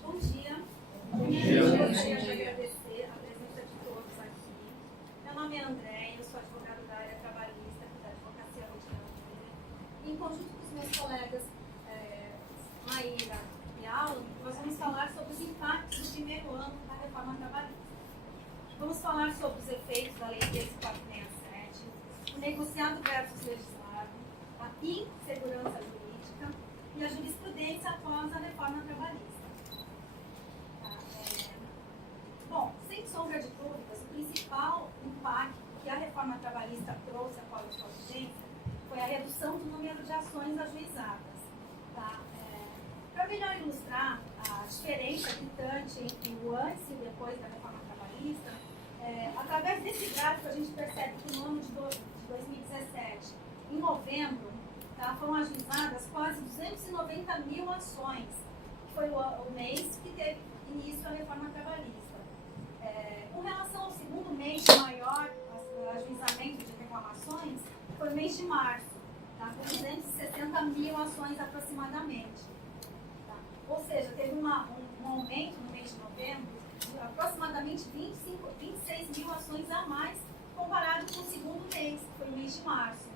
Bom dia. Bom dia. Eu gostaria de agradecer a presença de todos aqui. Meu nome é André, eu sou advogada da área trabalhista da Advocacia Rotina. Em conjunto com os meus colegas Maíra e Alan, nós vamos falar sobre os impactos do primeiro ano da reforma trabalhista. Vamos falar sobre os efeitos da Lei 13.467, o negociado versus legislado, a insegurança jurídica e a jurisprudência após a reforma trabalhista. Bom, sem sombra de dúvidas, o principal impacto que a reforma trabalhista trouxe após a sua vigência foi a redução do número de ações ajuizadas. Tá? Para melhor ilustrar a diferença gritante entre o antes e o depois da reforma trabalhista, através desse gráfico a gente percebe que no ano de 2017, em novembro, tá, foram ajuizadas quase 290 mil ações, que foi o mês que teve início a reforma trabalhista. Com relação ao segundo mês maior ajuizamento de reclamações, foi o mês de março, tá, com 260 mil ações aproximadamente. Tá? Ou seja, teve um aumento no mês de novembro de aproximadamente 26 mil ações a mais comparado com o segundo mês, que foi o mês de março.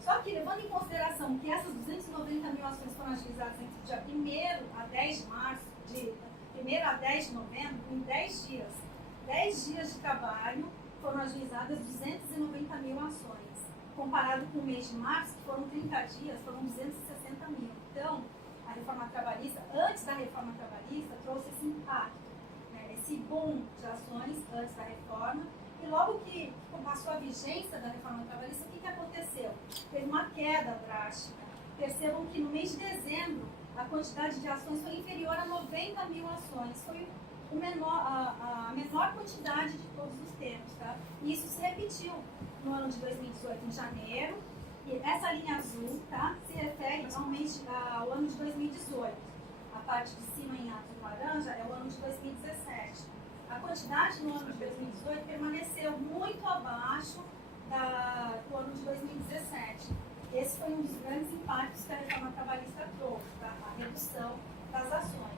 Só que, levando em consideração que essas 290 mil ações foram ajuizadas entre o dia 1º a 10 de março, de 1º a 10 de novembro, em 10 dias de trabalho, foram ajuizadas 290 mil ações. Comparado com o mês de março, que foram 30 dias, foram 260 mil. Então, a reforma trabalhista, antes da reforma trabalhista, trouxe esse impacto, né, esse boom de ações antes da reforma. E logo que passou a vigência da reforma trabalhista, o que aconteceu? Teve uma queda drástica. Percebam que no mês de dezembro, a quantidade de ações foi inferior a 90 mil ações. Foi a menor quantidade de todos os tempos. Tá? E isso se repetiu no ano de 2018, em janeiro. E essa linha azul, tá, se refere ao ano de 2018. A parte de cima em azul laranja é o ano de 2017. A quantidade no ano de 2018 permaneceu muito abaixo do ano de 2017. Esse foi um dos grandes impactos que a reforma trabalhista trouxe, tá? A redução das ações.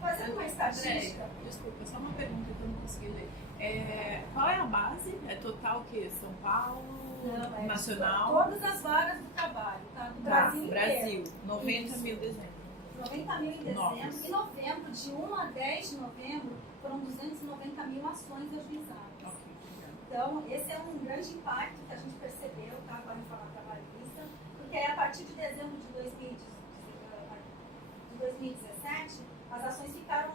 Fazendo uma estatística... André, desculpa, só uma pergunta que eu não consegui ler. Qual é a base? É total o quê? São Paulo? Não, nacional? Todas as vagas do trabalho, tá? Do Brasil inteiro. 90 mil dezembro. 90 mil em dezembro. Nossa. Em novembro, de 1 a 10 de novembro, foram 290 mil ações ajuizadas. Okay. Então, esse é um grande impacto que a gente percebeu, tá, com a reforma trabalhista, porque a partir de dezembro de 2017, as ações ficaram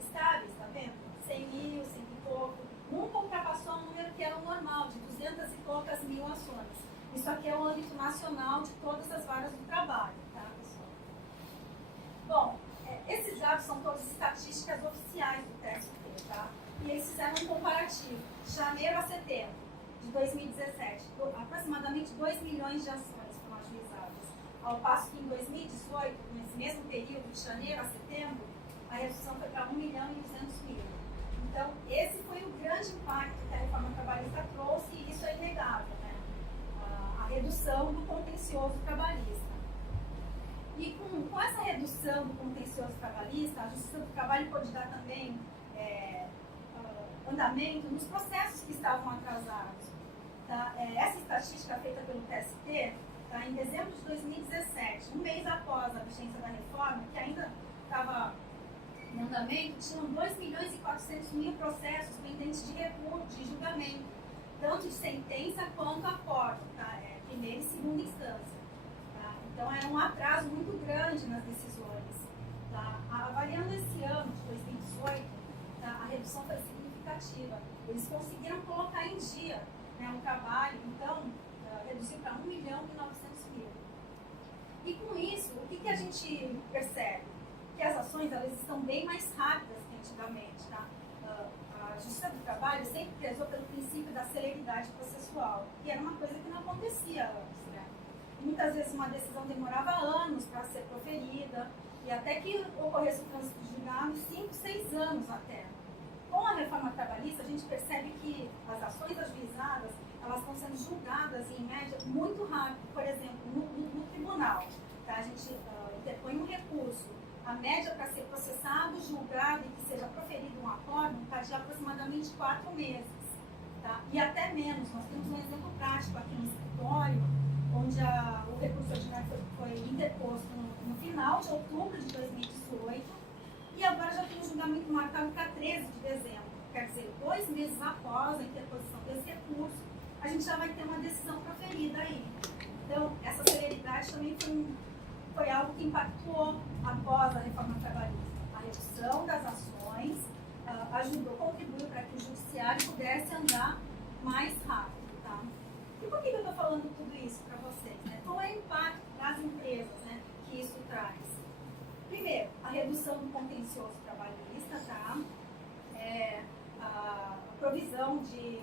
estáveis, tá vendo? 100 mil, 100 e pouco. Nunca ultrapassou um número que era o normal, de 200 e poucas mil ações. Isso aqui é o âmbito nacional de todas as varas do trabalho, tá, pessoal? Bom, esses dados são todas estatísticas oficiais do TST, tá? E eles fizeram um comparativo, de janeiro a setembro de 2017, aproximadamente 2 milhões de ações foram ajuizadas, ao passo que em 2018, nesse mesmo período, de janeiro a setembro, a redução foi para 1 milhão e 200 mil. Então, esse foi o grande impacto que a reforma trabalhista trouxe, e isso é inegável, né? A redução do contencioso trabalhista. E com essa redução do contencioso trabalhista, a Justiça do Trabalho pode dar também andamento nos processos que estavam atrasados. Tá? Essa estatística feita pelo TST, tá, em dezembro de 2017, um mês após a vigência da reforma, que ainda estava em andamento, tinham 2 milhões e 400 mil processos pendentes de recurso, de julgamento, tanto de sentença quanto acordo, tá? Primeira e segunda instância. Tá? Então, era um atraso muito grande nas decisões. Tá? Avaliando esse ano de 2018, tá, a redução foi significativa. Eles conseguiram colocar em dia, né, um trabalho, então, reduziu para 1 milhão e 900 mil. E com isso, o que a gente percebe? Que as ações, elas estão bem mais rápidas que antigamente, tá? A Justiça do Trabalho sempre prezou pelo princípio da celeridade processual, que era uma coisa que não acontecia antes, né? Muitas vezes uma decisão demorava anos para ser proferida, e até que ocorresse o trânsito de julgado, 5, 6 anos até. Com a reforma trabalhista, a gente percebe que as ações ajuizadas, elas estão sendo julgadas, em média, muito rápido. Por exemplo, no tribunal, tá? A gente interpõe um recurso, a média para ser processado, julgado e que seja proferido um acórdão está de aproximadamente 4 meses. Tá? E até menos. Nós temos um exemplo prático aqui no escritório, onde o recurso ordinário foi interposto no final de outubro de 2018 e agora já tem um julgamento marcado para 13 de dezembro. Quer dizer, 2 meses após a interposição desse recurso, a gente já vai ter uma decisão proferida aí. Então, essa celeridade também foi algo que impactou após a reforma trabalhista. A redução das ações ajudou, contribuiu para que o judiciário pudesse andar mais rápido. Tá? E por que eu estou falando tudo isso para vocês? Né? Qual é o impacto das empresas, né, que isso traz? Primeiro, a redução do contencioso trabalhista, tá? A provisão de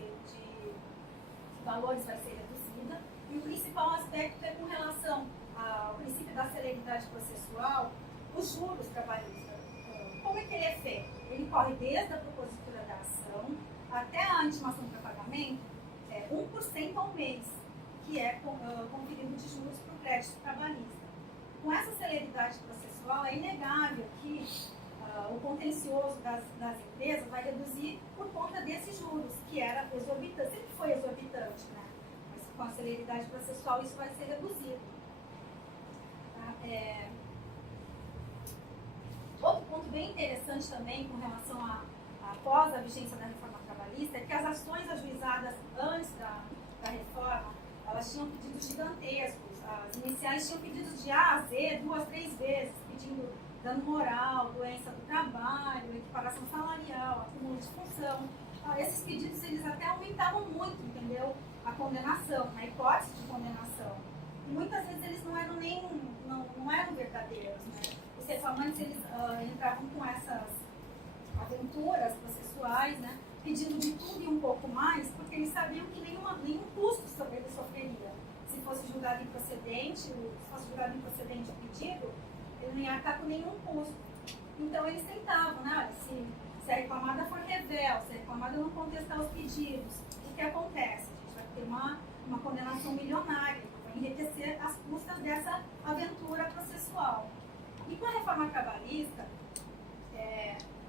valores vai ser reduzida. E o principal aspecto é com relação ao princípio da celeridade processual, os juros trabalhistas. Como é que ele é feito? Ele corre desde a propositura da ação até a intimação para pagamento, 1% ao mês, que é conferido de juros para o crédito trabalhista. Com essa celeridade processual, é inegável que o contencioso das empresas vai reduzir por conta desses juros, que era exorbitante, sempre foi exorbitante, né? Mas com a celeridade processual isso vai ser reduzido. Tá? Outro ponto bem interessante também com relação após a vigência da reforma trabalhista é que as ações ajuizadas antes da reforma, elas tinham pedidos gigantescos. As iniciais tinham pedidos de A a Z 2, 3 vezes, pedindo dano moral, doença do trabalho, equiparação salarial, acúmulo de função. Esses pedidos eles até aumentavam muito, entendeu? A condenação, a hipótese de condenação. E muitas vezes eles não eram verdadeiros, né? Os reclamantes eles entravam com essas aventuras processuais, né? Pedindo de tudo e um pouco mais, porque eles sabiam que nenhum custo ele sofreria. Se fosse julgado improcedente o pedido, ele não ia arcar com nenhum custo. Então eles tentavam, né? Se a reclamada for revel, se a reclamada não contestar os pedidos, o que acontece? A gente vai ter uma condenação milionária, vai enriquecer as custas dessa aventura processual. E com a reforma trabalhista,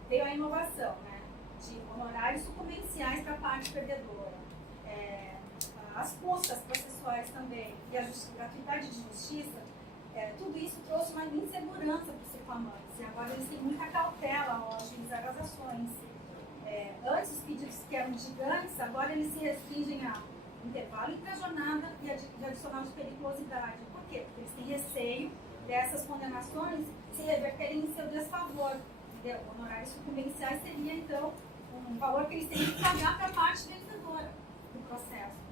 veio a inovação, né? De honorários sucumbenciais para a parte perdedora. As custas processuais também e a gratuidade de justiça, tudo isso trouxe uma insegurança para os reclamantes. E agora eles têm muita cautela ao agilizar as ações. Antes os pedidos que eram gigantes, agora eles se restringem a intervalo entre a jornada e adicional de periculosidade. Por quê? Porque eles têm receio dessas condenações se reverterem em seu desfavor. Entendeu? Honorários sucumbenciais seria, então, um valor que eles teriam que pagar para a parte vencedora do processo.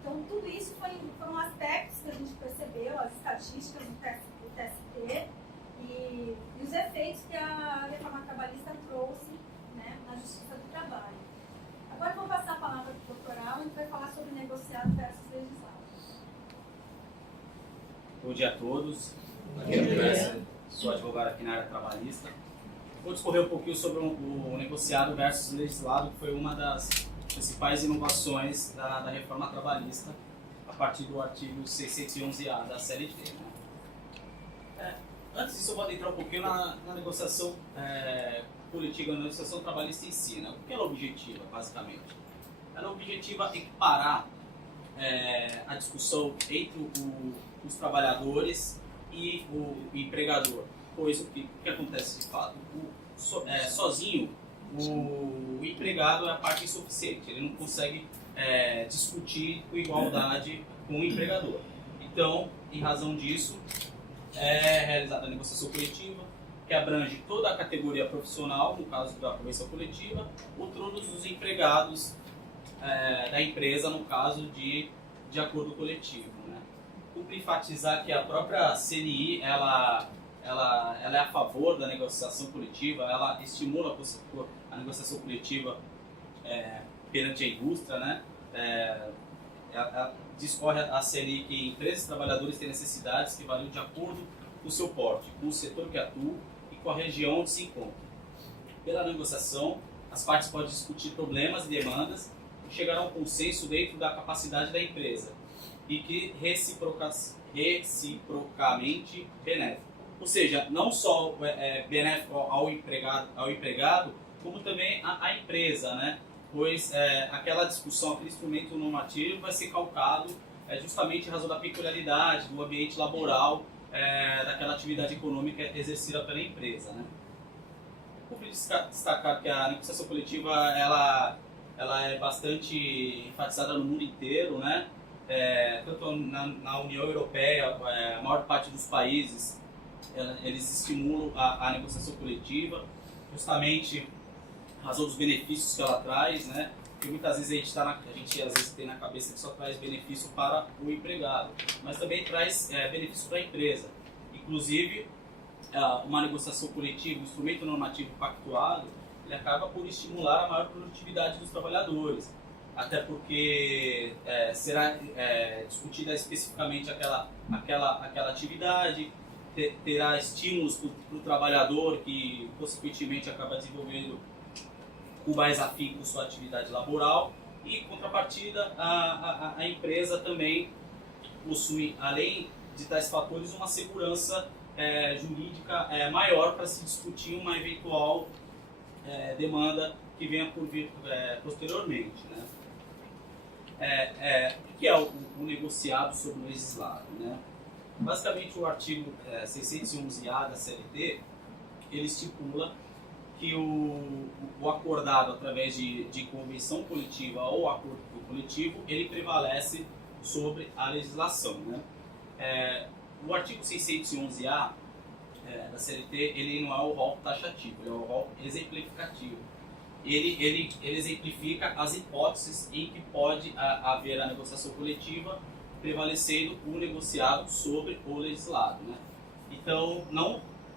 Então, tudo isso foram aspectos que a gente percebeu, as estatísticas do TST e os efeitos que a reforma trabalhista trouxe, né, na justiça do trabalho. Agora eu vou passar a palavra para o Dr. Alan, que vai falar sobre negociado versus legislado. Bom dia a todos. Sou advogado aqui na área trabalhista. Vou discorrer um pouquinho sobre o negociado versus legislado, que foi uma das principais inovações da reforma trabalhista a partir do artigo 611-A da CLT. Né? Antes disso, eu vou adentrar um pouquinho na negociação coletiva, na negociação trabalhista em si. Né? O que ela objetiva, basicamente? Ela objetiva equiparar a discussão entre os trabalhadores e o empregador, pois o que acontece de fato? Sozinho, o empregado é a parte insuficiente, ele não consegue discutir com igualdade com o empregador. Então, em razão disso, é realizada a negociação coletiva, que abrange toda a categoria profissional, no caso da convenção coletiva, ou todos os empregados da empresa, no caso de acordo coletivo. Né? Cumpre enfatizar que a própria CNI, ela é a favor da negociação coletiva, ela estimula a negociação coletiva perante a indústria, né? Discorre a CNI que empresas e trabalhadores têm necessidades que variam de acordo com o seu porte, com o setor que atua e com a região onde se encontra. Pela negociação, as partes podem discutir problemas e demandas e chegar a um consenso dentro da capacidade da empresa e que reciprocamente benéfico. Ou seja, não só benéfico ao empregado, como também à empresa, né? Pois aquela discussão, aquele instrumento normativo vai ser calcado justamente em razão da peculiaridade do ambiente laboral daquela atividade econômica exercida pela empresa, né? Cumpre destacar que a negociação coletiva ela é bastante enfatizada no mundo inteiro, né? Tanto na União Europeia, a maior parte dos países eles estimulam a negociação coletiva, justamente em razão dos benefícios que ela traz, né? Porque muitas vezes a gente às vezes tem na cabeça que só traz benefício para o empregado, mas também traz benefício para a empresa. Inclusive, uma negociação coletiva, um instrumento normativo pactuado, ele acaba por estimular a maior produtividade dos trabalhadores, até porque será discutida especificamente aquela atividade, terá estímulos para o trabalhador que, consequentemente, acaba desenvolvendo com mais afinco sua atividade laboral, e, em contrapartida, a empresa também possui, além de tais fatores, uma segurança jurídica maior para se discutir uma eventual demanda que venha por vir posteriormente, né? O que é o negociado sobre o legislado, né? Basicamente, o artigo 611-A da CLT, ele estipula que o acordado através de convenção coletiva ou acordo coletivo, ele prevalece sobre a legislação, né? O artigo 611-A da CLT, ele não é o rol taxativo, ele é o rol exemplificativo. Ele exemplifica as hipóteses em que pode haver a negociação coletiva prevalecendo o negociado sobre o legislado, né? Então,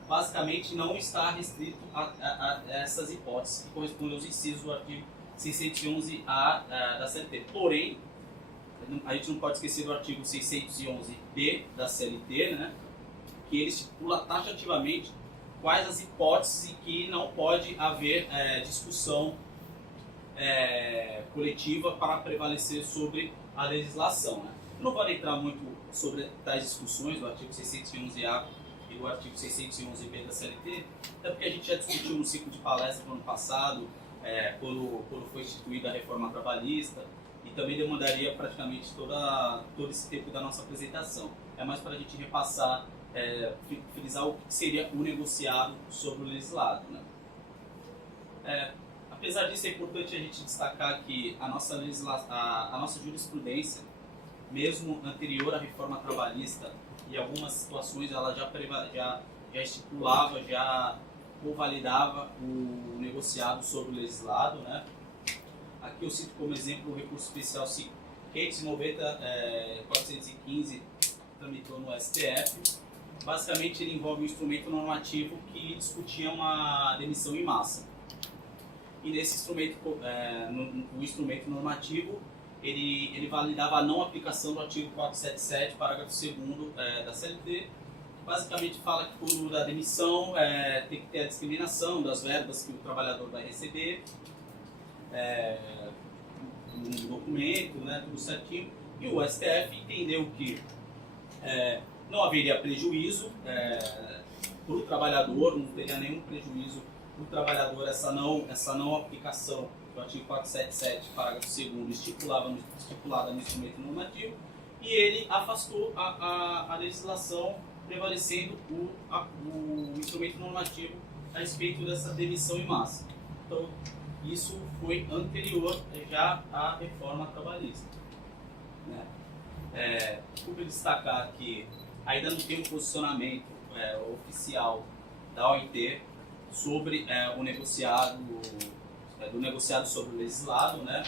basicamente não está restrito a essas hipóteses que correspondem aos incisos do artigo 611-A da CLT. Porém, a gente não pode esquecer do artigo 611-B da CLT, né, que ele estipula taxativamente quais as hipóteses em que não pode haver discussão coletiva para prevalecer sobre a legislação, né? Eu não vou entrar muito sobre tais discussões do artigo 611-A e do artigo 611-B da CLT, até porque a gente já discutiu no ciclo de palestra no ano passado, quando foi instituída a reforma trabalhista, e também demandaria praticamente todo esse tempo da nossa apresentação. É mais para a gente repassar, frisar o que seria o negociado sobre o legislado, né? Apesar disso, é importante a gente destacar que a nossa jurisprudência, mesmo anterior à reforma trabalhista, em algumas situações ela já estipulava, já convalidava o negociado sobre o legislado, né? Aqui eu cito como exemplo o recurso especial 590-415, tramitou no STF. Basicamente, ele envolve um instrumento normativo que discutia uma demissão em massa. E nesse instrumento, o instrumento normativo, ele validava a não aplicação do artigo 477, parágrafo 2º da CLT. Basicamente fala que quando da demissão tem que ter a discriminação das verbas que o trabalhador vai receber, um documento, né, tudo certinho. E o STF entendeu que não haveria prejuízo para o trabalhador, não teria nenhum prejuízo para o trabalhador essa não aplicação do artigo 477, parágrafo 2º, estipulada no instrumento normativo, e ele afastou a legislação, prevalecendo o instrumento normativo a respeito dessa demissão em massa. Então, isso foi anterior já à reforma trabalhista, né? Cumpre destacar que ainda não tem um posicionamento oficial da OIT sobre o negociado, do negociado sobre o legislado, né?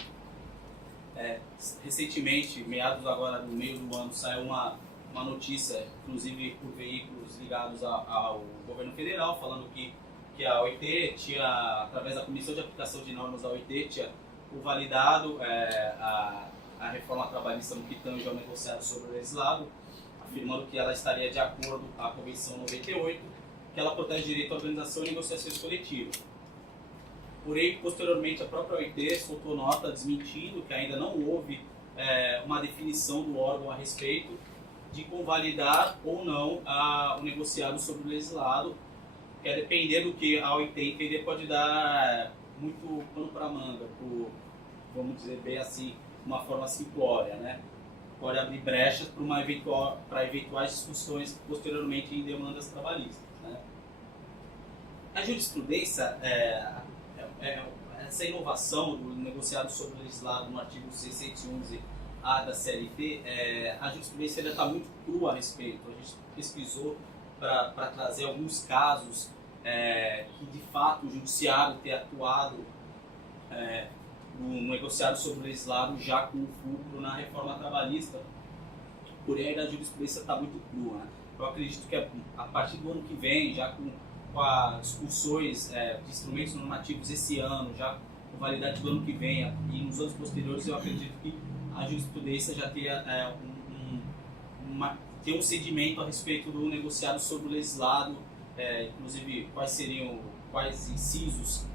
Recentemente, meados agora do meio do ano, saiu uma notícia, inclusive por veículos ligados ao governo federal, falando que a OIT tinha, através da Comissão de Aplicação de Normas da OIT, tinha validado a reforma trabalhista no que tange ao negociado sobre o legislado, afirmando que ela estaria de acordo com a Convenção 98, que ela protege o direito à organização e negociações coletivas. Porém, posteriormente, a própria OIT soltou nota desmentindo que ainda não houve uma definição do órgão a respeito, de convalidar ou não o negociado sobre o legislado, que é depender do que a OIT entender, pode dar muito pano para manga, por, vamos dizer bem assim, uma forma simplória, né? Pode abrir brechas para eventuais discussões posteriormente em demandas trabalhistas, né? A jurisprudência, essa inovação do negociado sobre o legislado no artigo 611-A da CLT, a jurisprudência ainda está muito crua a respeito. A gente pesquisou para trazer alguns casos que de fato o judiciário tem atuado no negociado sobre o legislado já com o fulcro na reforma trabalhista, porém ainda a jurisprudência está muito crua, né? Eu acredito que a partir do ano que vem, já com as discussões de instrumentos normativos esse ano, já com validade do ano que vem e nos anos posteriores, eu acredito que a jurisprudência já tenha tem um sedimento a respeito do negociado sobre o legislado, inclusive quais incisos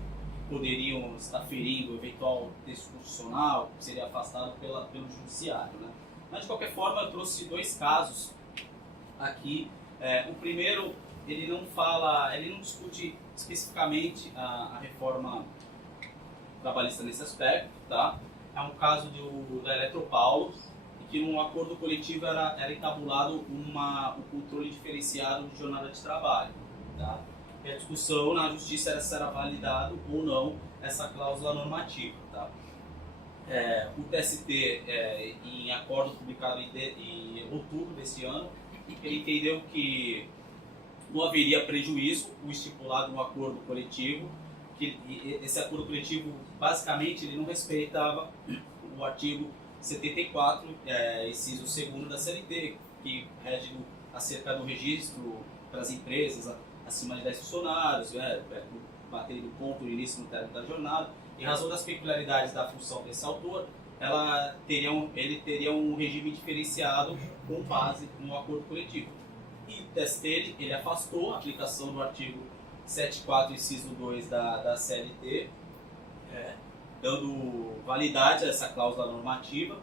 poderiam estar ferindo o eventual texto constitucional, que seria afastado pelo judiciário, né? Mas, de qualquer forma, eu trouxe 2 casos aqui. O primeiro, ele não discute especificamente a reforma trabalhista nesse aspecto, tá? É um caso da Eletropaulo, em que num acordo coletivo era entabulado o controle diferenciado de jornada de trabalho, tá? E a discussão na justiça era se era validado ou não essa cláusula normativa, tá? O TST, em acordo publicado em outubro deste ano, ele entendeu que não haveria prejuízo o estipulado no acordo coletivo, que esse acordo coletivo, basicamente, ele não respeitava o artigo 74, inciso 2º da CLT, que rege acerca do registro para as empresas acima de 10 funcionários, bater do ponto no início no término da jornada. Em razão das peculiaridades da função desse autor, ele teria um regime diferenciado com base no acordo coletivo. E o TST ele afastou a aplicação do artigo 74, inciso 2 da CLT, dando validade a essa cláusula normativa.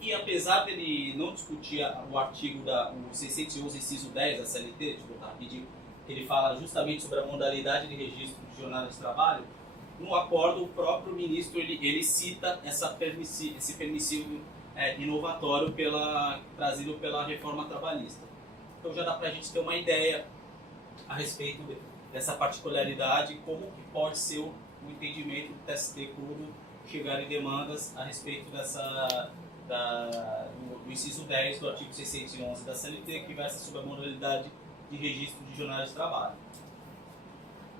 E apesar dele não discutir o artigo o 611, inciso 10 da CLT, deixa eu botar rapidinho, ele fala justamente sobre a modalidade de registro de jornada de trabalho, no acordo o próprio ministro ele cita esse permissivo inovatório trazido pela reforma trabalhista. Então já dá para a gente ter uma ideia a respeito dessa particularidade, como que pode ser o entendimento do TST quando chegarem demandas a respeito do inciso 10 do artigo 611 da CLT, que versa sobre a modalidade de registro de jornada de trabalho.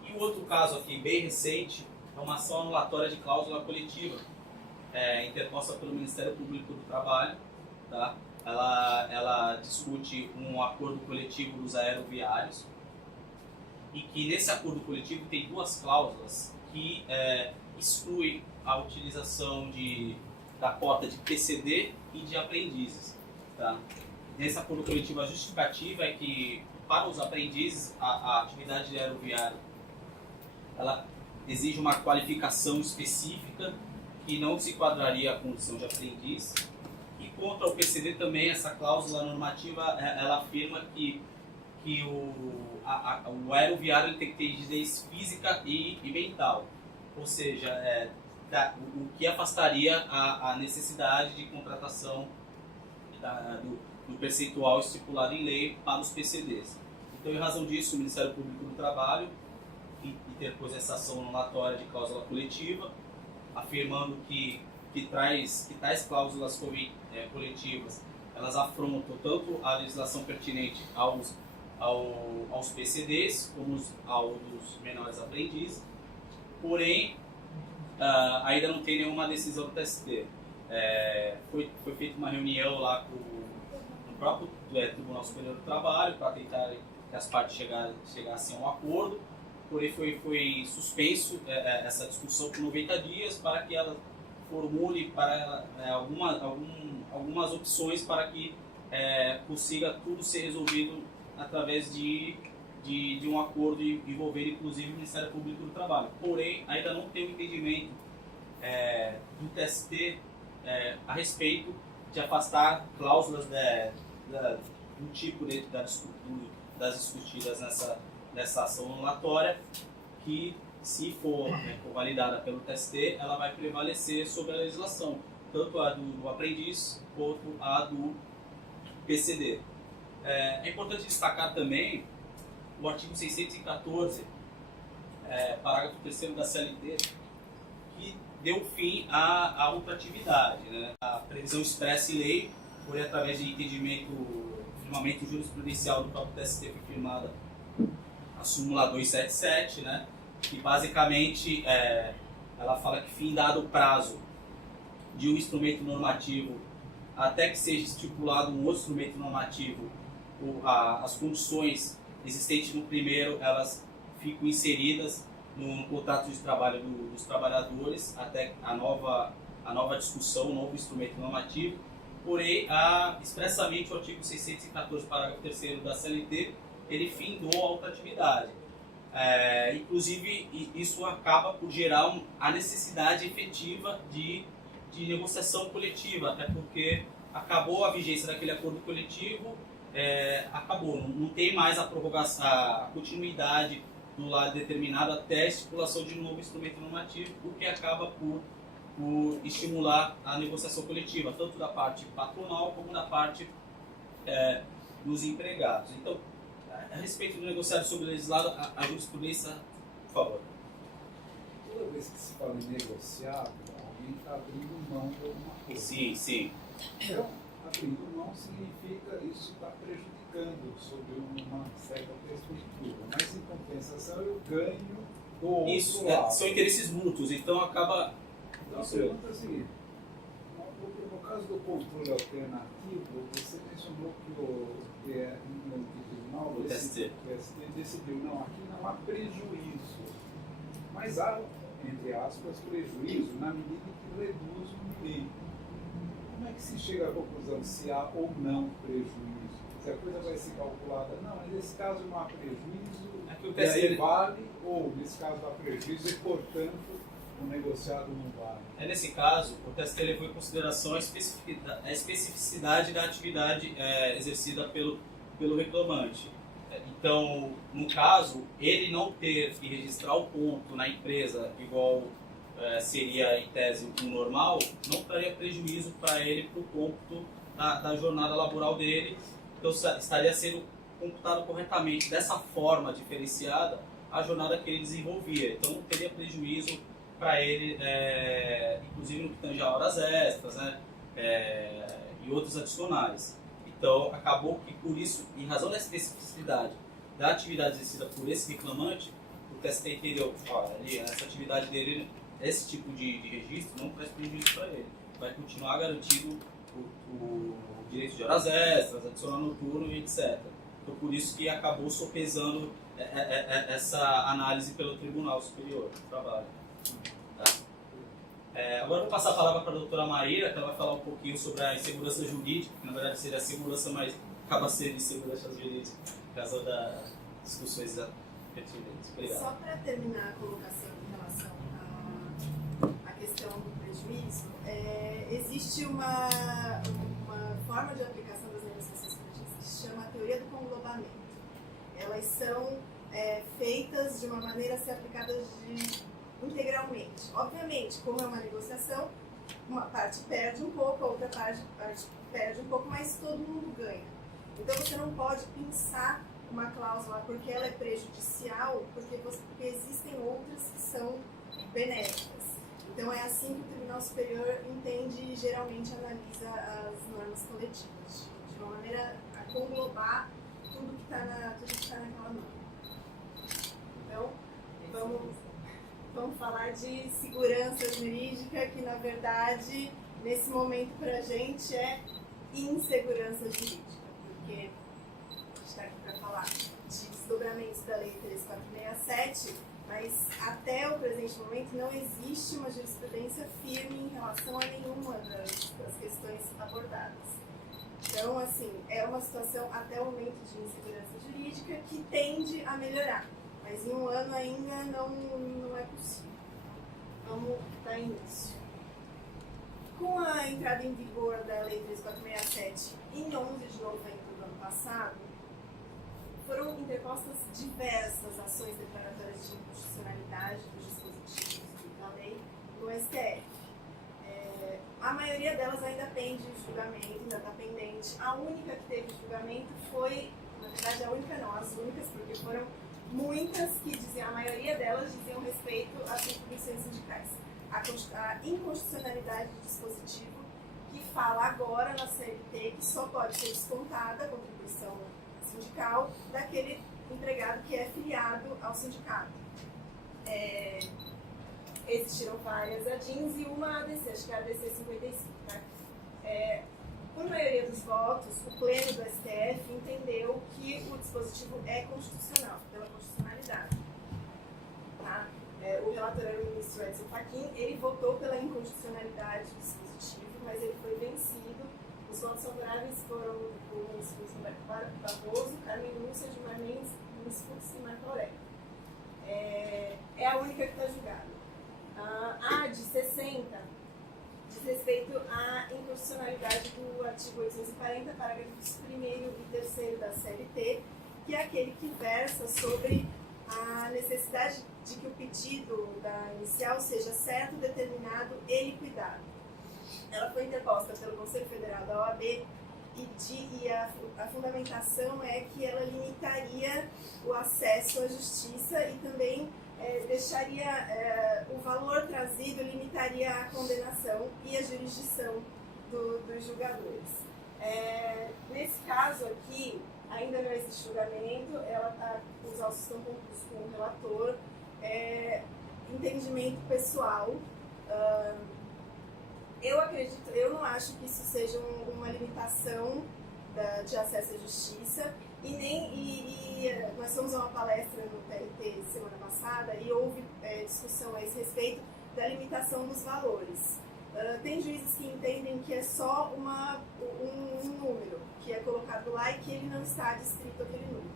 E o outro caso aqui, bem recente, é uma ação anulatória de cláusula coletiva, interposta pelo Ministério Público do Trabalho, tá? Ela discute um acordo coletivo dos aeroviários, e que nesse acordo coletivo tem 2 cláusulas que excluem a utilização da cota de PCD e de aprendizes, tá? Nesse acordo coletivo, a justificativa é que, para os aprendizes, a atividade de aeroviário ela exige uma qualificação específica que não se enquadraria à condição de aprendiz. E contra o PCD também, essa cláusula normativa, ela afirma que o aeroviário ele tem que ter rigidez física e mental, ou seja, o que afastaria a necessidade de contratação do percentual estipulado em lei para os PCDs. Então, em razão disso, o Ministério Público do Trabalho interpôs essa ação anulatória de cláusula coletiva, afirmando que tais cláusulas coletivas elas afrontam tanto a legislação pertinente aos PCDs como aos menores aprendizes, porém ainda não tem nenhuma decisão do TST. Foi feita uma reunião lá com o próprio Tribunal Superior do Trabalho para tentar que as partes chegassem a um acordo, porém foi suspenso essa discussão por 90 dias para que ela formule algumas opções para que consiga tudo ser resolvido através de um acordo envolvendo inclusive o Ministério Público do Trabalho. Porém, ainda não tem um entendimento do TST a respeito de afastar cláusulas do tipo das discutidas nessa ação anulatória, que, se for validada pelo TST, ela vai prevalecer sobre a legislação, tanto a do aprendiz quanto a do PCD. É importante destacar também o artigo 614, parágrafo 3º da CLT, que deu fim à ultratividade, né? A previsão expressa em lei, porém através de firmamento jurisprudencial do próprio TST, foi firmada a súmula 277, né? Que basicamente ela fala que, findado o prazo de um instrumento normativo até que seja estipulado um outro instrumento normativo, as condições existentes no primeiro, elas ficam inseridas no contrato de trabalho dos trabalhadores até a nova discussão, o novo instrumento normativo. Porém, expressamente o artigo 614, parágrafo 3º da CLT, ele findou a ultratividade. Inclusive, isso acaba por gerar a necessidade efetiva de negociação coletiva, até porque acabou a vigência daquele acordo coletivo, acabou, não tem mais a prorrogação, a continuidade do lado determinado até a estipulação de um novo instrumento normativo, o que acaba por estimular a negociação coletiva, tanto da parte patronal como da parte dos empregados. Então, a respeito do negociado sobre o legislado, a jurisprudência, por favor. Toda vez que se fala em negociado, alguém está abrindo mão de alguma coisa. Sim. Então, abrindo mão significa isso está prejudicando sobre uma certa perspectiva. Mas, em compensação, eu ganho do outro lado. São interesses mútuos, então acaba... Então, a pergunta é a seguinte. No caso do controle alternativo, você mencionou que o tribunal, o TST decidiu, não, aqui não há prejuízo. Mas há, entre aspas, prejuízo na medida que reduz o limite. Como é que se chega à conclusão se há ou não prejuízo? Se a coisa vai ser calculada, não, mas nesse caso não há prejuízo, e aí vale, ou nesse caso há prejuízo e, portanto, o negociado não vale. Nesse caso, o TST levou em consideração a especificidade da atividade exercida pelo reclamante. Então, no caso, ele não ter que registrar o ponto na empresa igual seria, em tese, o normal, não traria prejuízo para ele para o cômputo da jornada laboral dele. Então, estaria sendo computado corretamente, dessa forma diferenciada, a jornada que ele desenvolvia. Então, não teria prejuízo para ele, inclusive no que tange a horas extras, né, e outros adicionais. Então, acabou que, por isso, em razão da especificidade da atividade exercida por esse reclamante, o TST entendeu, essa atividade dele, esse tipo de registro, não traz prejuízo para ele. Vai continuar garantido o direito de horas extras, adicional noturno e etc. Então, por isso que acabou sopesando essa análise pelo Tribunal Superior do Trabalho. Tá? Agora eu vou passar a palavra para a doutora Maíra, que ela vai falar um pouquinho sobre a insegurança jurídica, que na verdade seria a segurança, mas acaba sendo insegurança jurídica, por causa das discussões pertinentes. Obrigado. Só para terminar a colocação em relação à questão do prejuízo, existe uma forma de aplicação das negociações coletivas que se chama a teoria do conglobamento. Elas são feitas de uma maneira a ser aplicadas integralmente. Obviamente, como é uma negociação, uma parte perde um pouco, a outra parte perde um pouco, mas todo mundo ganha. Então você não pode pensar uma cláusula porque ela é prejudicial, porque existem outras que são benéficas. Então é assim que o Tribunal Superior entende e geralmente analisa as normas coletivas, de uma maneira a conglobar tudo que está naquela norma. Então, vamos falar de segurança jurídica, que na verdade, nesse momento para a gente é insegurança jurídica, porque a gente está aqui para falar de desdobramentos da Lei 3467, mas até o presente momento não existe uma jurisprudência firme em relação a nenhuma das questões abordadas. Então, assim, é uma situação até o momento de insegurança jurídica que tende a melhorar. Mas em um ano ainda não é possível. Vamos dar início. Com a entrada em vigor da Lei 3467 em 11 de novembro do ano passado, foram interpostas diversas ações declaratórias de inconstitucionalidade dos dispositivos da lei no STF. A maioria delas ainda pende julgamento, ainda está pendente. A única que teve julgamento foi, na verdade, a única não, as únicas, porque foram muitas que diziam, a maioria delas diziam respeito às contribuições sindicais. A inconstitucionalidade do dispositivo que fala agora na CLT que só pode ser descontada a contribuição sindical daquele empregado que é filiado ao sindicato. Existiram várias ADINs e uma ADC, acho que é a ADC 55. Tá? Por maioria dos votos, o pleno do STF entendeu que o dispositivo é constitucional, pela constitucionalidade. Tá? O relator era o ministro Edson Fachin, ele votou pela inconstitucionalidade do dispositivo, mas ele foi vencido. Os votos favoráveis foram do ministro Barroso, Carmen Lúcia, Gilmar Mendes, Luiz Fux e Marco Aurélio. É a única que está julgada. A de 60 diz respeito à inconstitucionalidade do artigo 840, parágrafos 1º e 3º da CLT, que é aquele que versa sobre a necessidade de que o pedido da inicial seja certo, determinado e liquidado. Ela foi interposta pelo Conselho Federal da OAB e a fundamentação é que ela limitaria o acesso à justiça e também deixaria o valor trazido, limitaria a condenação e a jurisdição dos julgadores. Nesse caso aqui, ainda não existe julgamento, os autos estão concluídos com o relator, entendimento pessoal. Eu não acho que isso seja uma limitação de acesso à justiça nós fomos a uma palestra no TRT semana passada e houve discussão a esse respeito da limitação dos valores. Tem juízes que entendem que é só um número que é colocado lá e que ele não está descrito aquele número.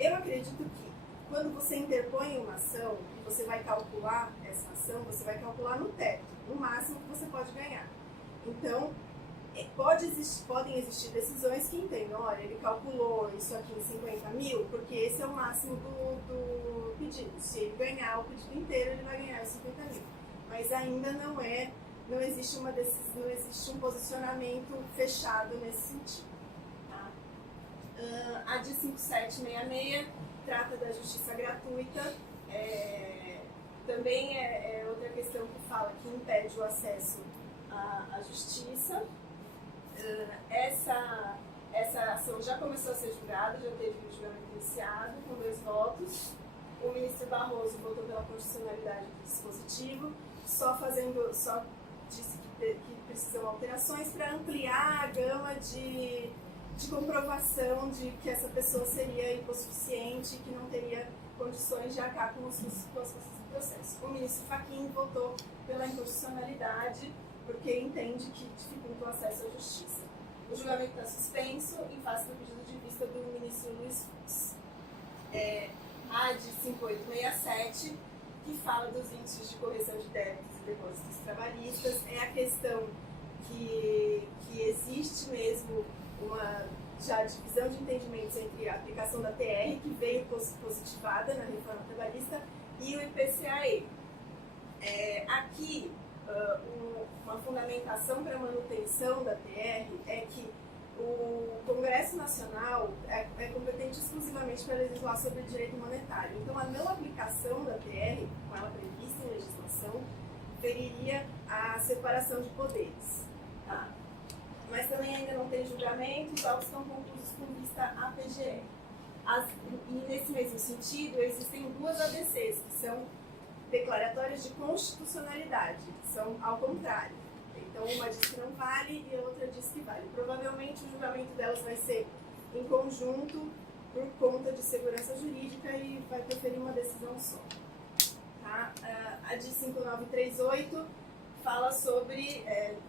Eu acredito que quando você interpõe uma ação e você vai calcular essa ação, você vai calcular no teto, no máximo que você pode ganhar. Então, podem existir decisões que entendam, olha, ele calculou isso aqui em 50 mil, porque esse é o máximo do pedido. Se ele ganhar o pedido inteiro, ele vai ganhar os 50 mil. Mas ainda não existe um posicionamento fechado nesse sentido. Tá? A de 5766 trata da justiça gratuita. Também é outra questão que fala que impede o acesso à justiça. Essa ação já começou a ser julgada, já teve o julgamento iniciado com 2 votos. O ministro Barroso votou pela constitucionalidade do dispositivo, só disse que precisam alterações para ampliar a gama de comprovação de que essa pessoa seria hipossuficiente, que não teria condições de arcar com os custos do processo. O ministro Fachin votou pela inconstitucionalidade porque entende que dificulta o acesso à justiça. O julgamento está suspenso em face do pedido de vista do ministro Luiz Fux. A de 5867, que fala dos índices de correção de débitos e depósitos trabalhistas, é a questão que existe mesmo uma já divisão de entendimentos entre a aplicação da TR, que veio positivada na reforma trabalhista, e o IPCAE. Aqui, uma fundamentação para a manutenção da TR é que o Congresso Nacional é competente exclusivamente para legislar sobre o direito monetário. Então, a não aplicação da TR, com ela prevista em legislação, feriria a separação de poderes. Tá? Mas também ainda não tem julgamento, os autos estão concluídos com vista à PGR. E nesse mesmo sentido, existem 2 ADCs, que são declaratórias de constitucionalidade, que são ao contrário. Então, uma diz que não vale e a outra diz que vale. Provavelmente, o julgamento delas vai ser em conjunto, por conta de segurança jurídica, e vai proferir uma decisão só. Tá? A de 5938 fala sobre,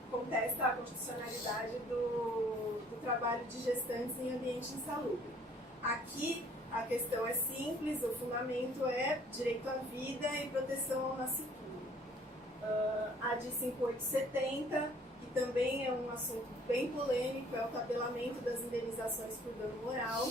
contesta a constitucionalidade do trabalho de gestantes em ambiente insalubre. Aqui, a questão é simples, o fundamento é direito à vida e proteção ao nascituro. A de 5870, que que também é um assunto bem polêmico, é o tabelamento das indenizações por dano moral.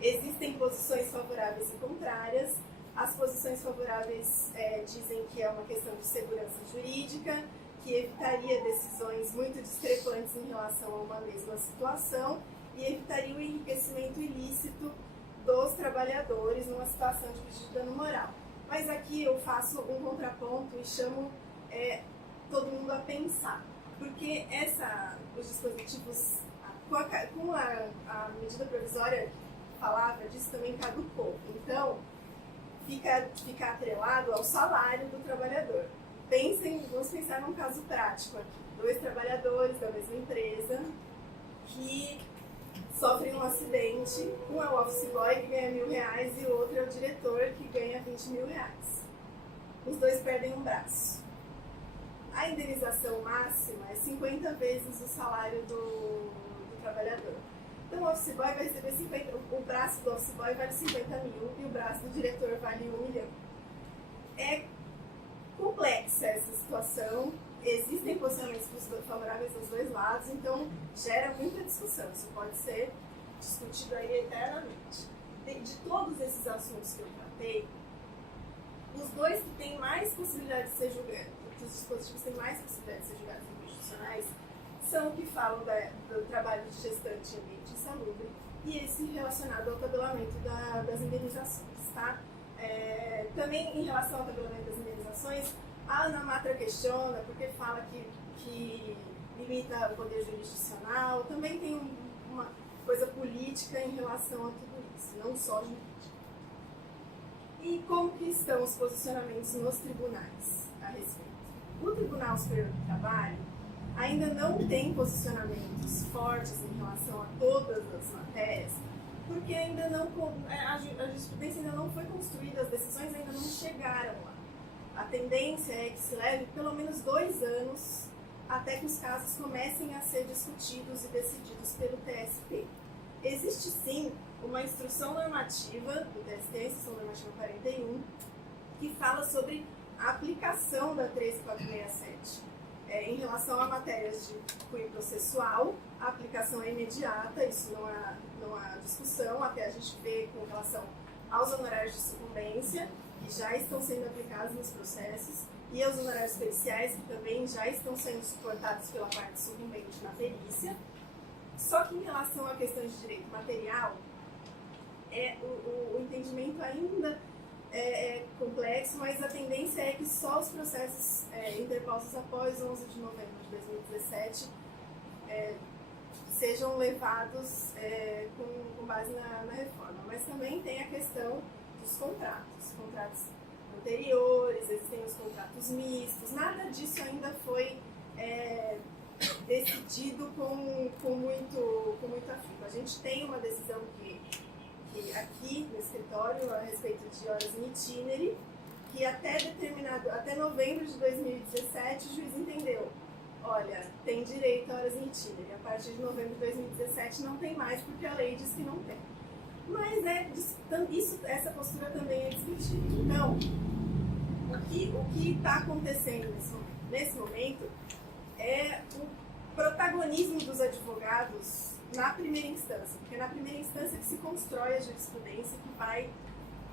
Existem posições favoráveis e contrárias. As posições favoráveis dizem que é uma questão de segurança jurídica, que evitaria decisões muito discrepantes em relação a uma mesma situação e evitaria o enriquecimento ilícito dos trabalhadores numa situação de pedido de dano moral. Mas aqui eu faço um contraponto e chamo todo mundo a pensar, porque os dispositivos, com a medida provisória que falava disso, também caducou. Então, fica atrelado ao salário do trabalhador. Vamos pensar num caso prático aqui. 2 trabalhadores da mesma empresa que sofrem um acidente. Um é o office boy que ganha R$1.000 e o outro é o diretor que ganha R$20.000. Os 2 perdem um braço. A indenização máxima é 50 vezes o salário do trabalhador. Então o office boy vai receber o braço do office boy vale 50 mil e o braço do diretor vale 1 milhão. É complexa essa situação, existem posicionamentos favoráveis aos 2 lados, então gera muita discussão. Isso pode ser discutido aí eternamente. De todos esses assuntos que eu tratei, os 2 que têm mais possibilidade de ser julgados, os dispositivos têm mais possibilidade de ser julgados inconstitucionais, são o que falam do trabalho de gestante em ambiente insalubre e esse relacionado ao tabelamento das indenizações, tá? Também em relação ao tabelamento das indenizações, a Ana Matra questiona porque fala que limita o poder jurisdicional, também tem uma coisa política em relação a tudo isso, não só jurídica. E como que estão os posicionamentos nos tribunais a respeito? O Tribunal Superior do Trabalho ainda não tem posicionamentos fortes em relação a todas as matérias, porque ainda não, a jurisprudência ainda não foi construída, as decisões ainda não chegaram lá. A tendência é que se leve pelo menos 2 anos até que os casos comecem a ser discutidos e decididos pelo TST. Existe sim uma instrução normativa do TST, a Instrução Normativa 41, que fala sobre a aplicação da 13467. Em relação a matérias de cunho processual, a aplicação é imediata, isso não há discussão, até a gente vê com relação aos honorários de sucumbência, que já estão sendo aplicados nos processos, e aos honorários periciais, que também já estão sendo suportados pela parte sucumbente na perícia. Só que em relação a questões de direito material, o entendimento ainda é complexo, mas a tendência é que só os processos interpostos após 11 de novembro de 2017 sejam levados com base na reforma. Mas também tem a questão dos contratos anteriores, existem os contratos mistos, nada disso ainda foi decidido com muito afinco. A gente tem uma decisão que aqui no escritório a respeito de horas in itinere, que até novembro de 2017 o juiz entendeu, olha, tem direito a horas in itinere, a partir de novembro de 2017 não tem mais, porque a lei diz que não tem. Mas essa postura também é discutida. Então, o que está acontecendo nesse momento é o protagonismo dos advogados na primeira instância, porque é na primeira instância que se constrói a jurisprudência que vai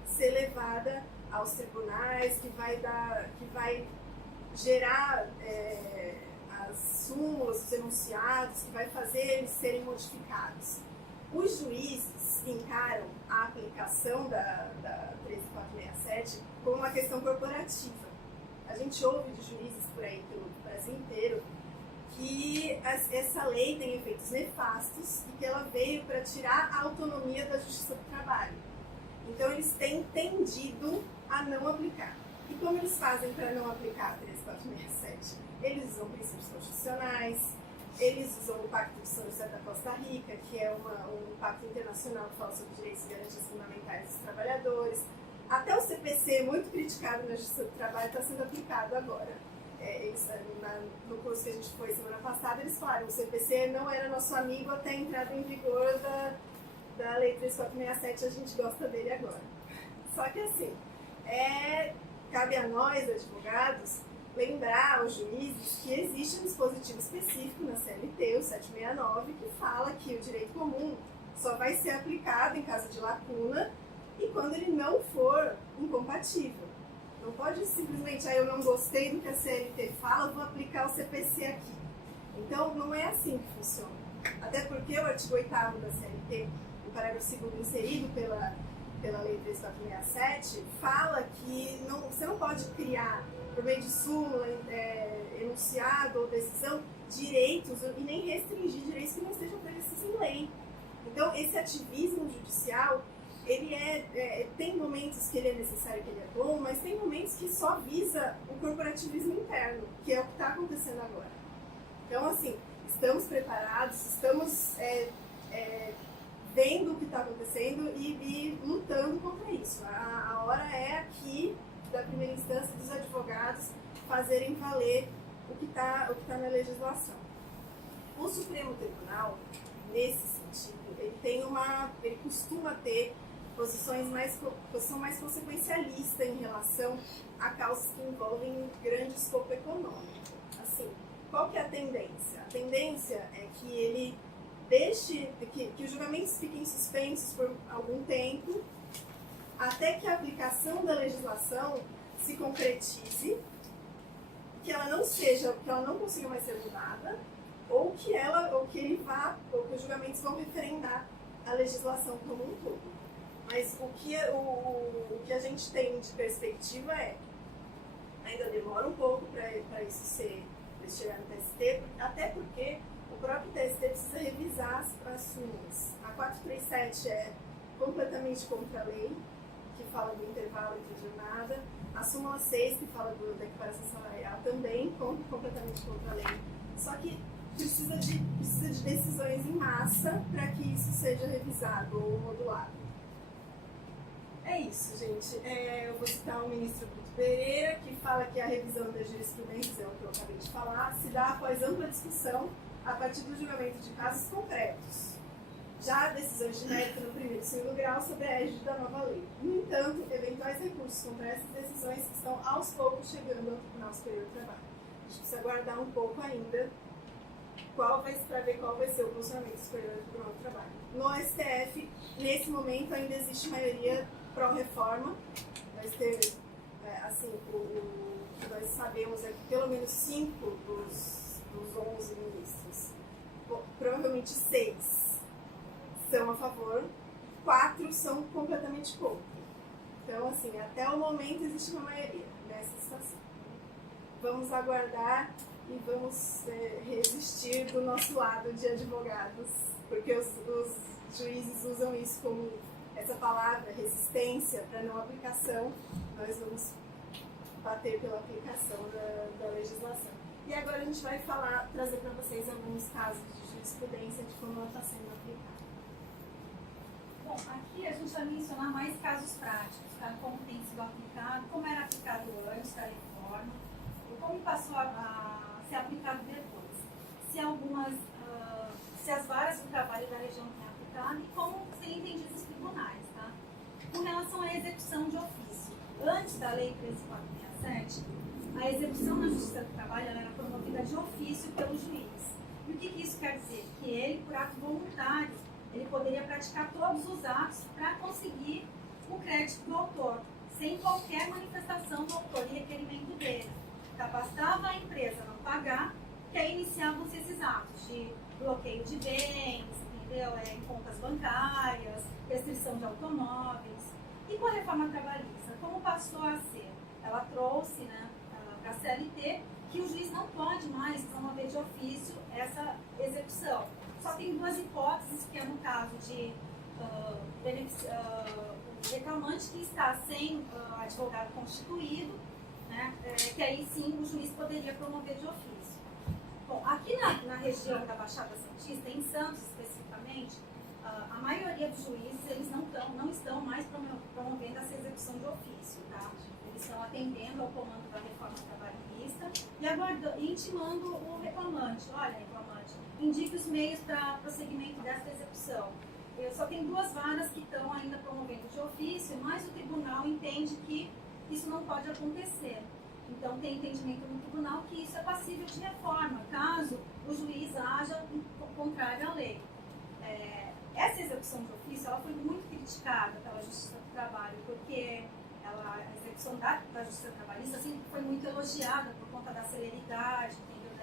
ser levada aos tribunais, que vai gerar as súmulas, os enunciados, que vai fazer eles serem modificados. Os juízes encaram a aplicação da 13467 como uma questão corporativa. A gente ouve de juízes por aí pelo Brasil inteiro que essa lei tem efeitos nefastos e que ela veio para tirar a autonomia da Justiça do Trabalho. Então eles têm tendido a não aplicar. E como eles fazem para não aplicar a 13467? Eles usam princípios constitucionais, eles usam o Pacto de São José da Costa Rica, que é um pacto internacional que fala sobre direitos e garantias fundamentais dos trabalhadores. Até o CPC, muito criticado na Justiça do Trabalho, está sendo aplicado agora. No curso que a gente foi semana passada, eles falaram que o CPC não era nosso amigo até a entrada em vigor da Lei 3467, a gente gosta dele agora. Só que assim, cabe a nós, advogados, lembrar aos juízes que existe um dispositivo específico na CLT, o 769, que fala que o direito comum só vai ser aplicado em caso de lacuna e quando ele não for incompatível. Não pode simplesmente, eu não gostei do que a CLT fala, vou aplicar o CPC aqui. Então, não é assim que funciona. Até porque o artigo 8º da CLT, o parágrafo 2º inserido pela Lei 3467, fala que você não pode criar, por meio de súmula, enunciado ou decisão, direitos e nem restringir direitos que não estejam previstos em lei. Então, esse ativismo judicial, ele tem momentos que ele é necessário, que ele é bom, mas tem momentos que só visa o corporativismo interno, que é o que está acontecendo agora. Então, assim, estamos preparados, estamos vendo o que está acontecendo e lutando contra isso. A hora é aqui, da primeira instância, dos advogados fazerem valer o que tá na legislação. O Supremo Tribunal, nesse sentido, ele costuma ter posição mais consequencialista em relação a causas que envolvem grande escopo econômico. Assim, qual que é a tendência? A tendência é que ele deixe que os julgamentos fiquem suspensos por algum tempo, até que a aplicação da legislação se concretize, que ela não consiga mais ser mudada, ou que os julgamentos vão referendar a legislação como um todo. Mas o que a gente tem de perspectiva ainda demora um pouco para isso chegar no TST, até porque o próprio TST precisa revisar as súmulas. A 437 é completamente contra a lei, que fala do intervalo entre jornada. A súmula 6, que fala da equiparação salarial, também completamente contra a lei. Só que precisa de decisões em massa para que isso seja revisado ou modulado. É isso, gente. Eu vou citar o ministro Bruto Pereira, que fala que a revisão da jurisprudência, é o que eu acabei de falar, se dá após ampla discussão a partir do julgamento de casos concretos. Já decisões de mérito no primeiro e segundo grau sobre a égide da nova lei. No entanto, eventuais recursos contra essas decisões estão aos poucos chegando ao Tribunal Superior do Trabalho. A gente precisa aguardar um pouco ainda para ver qual vai ser o posicionamento superior do Tribunal do Trabalho. No STF, nesse momento, ainda existe maioria pró-reforma. Nós temos, o que nós sabemos é que pelo menos 5 dos 11 ministros, provavelmente 6 são a favor, 4 são completamente contra. Então, assim, até o momento existe uma maioria nessa situação. Vamos aguardar e vamos resistir do nosso lado de advogados, porque os juízes usam isso como essa palavra, resistência, para não aplicação. Nós vamos bater pela aplicação da legislação. E agora a gente vai trazer para vocês alguns casos de jurisprudência de como ela está sendo aplicada. Bom, aqui a gente vai mencionar mais casos práticos, tá? Como tem sido aplicado, como era aplicado antes da reforma, e como passou a ser aplicado depois. Se as varas do trabalho da região têm aplicado e como seriam entendidos os tribunais, tá? Com relação à execução de ofício, antes da Lei 13467, a execução na Justiça do Trabalho era promovida de ofício pelo juiz. E o que isso quer dizer? Que ele, por ato voluntário, ele poderia praticar todos os atos para conseguir o crédito do autor, sem qualquer manifestação do autor e requerimento dele. Então, bastava a empresa não pagar, que aí iniciavam-se esses atos de bloqueio de bens, entendeu? Em contas bancárias, restrição de automóveis. E com a reforma trabalhista, como passou a ser? Ela trouxe, né, para a CLT que o juiz não pode mais promover de ofício essa execução. Só tem 2 hipóteses, que é no caso de o reclamante que está sem advogado constituído, né, que aí sim o juiz poderia promover de ofício. Bom, aqui na região da Baixada Santista, em Santos especificamente, a maioria dos juízes eles não estão mais promovendo essa execução de ofício, tá? Eles estão atendendo ao comando da reforma trabalhista e intimando o reclamante. Olha, reclamante, indique os meios para prosseguimento dessa execução. Só tem 2 varas que estão ainda promovendo de ofício, mas o tribunal entende que isso não pode acontecer. Então, tem entendimento no tribunal que isso é passível de reforma, caso o juiz haja contrário à lei. Essa execução de ofício ela foi muito criticada pela Justiça do Trabalho, porque a execução da Justiça Trabalhista sempre foi muito elogiada por conta da celeridade, entendeu?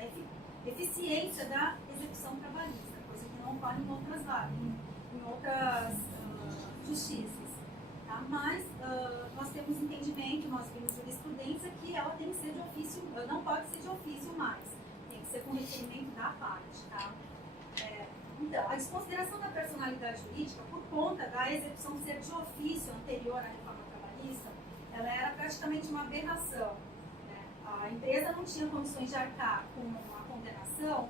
Da eficiência da execução trabalhista, coisa que não ocorre em outras justiças. Tá? Mas nós temos entendimento, nós vimos jurisprudência que ela tem que ser de ofício, não pode ser de ofício mais, tem que ser com requerimento da parte. Tá? Então, a desconsideração da personalidade jurídica, por conta da execução ser de ofício anterior à reforma trabalhista, ela era praticamente uma aberração. Né? A empresa não tinha condições de arcar com a condenação,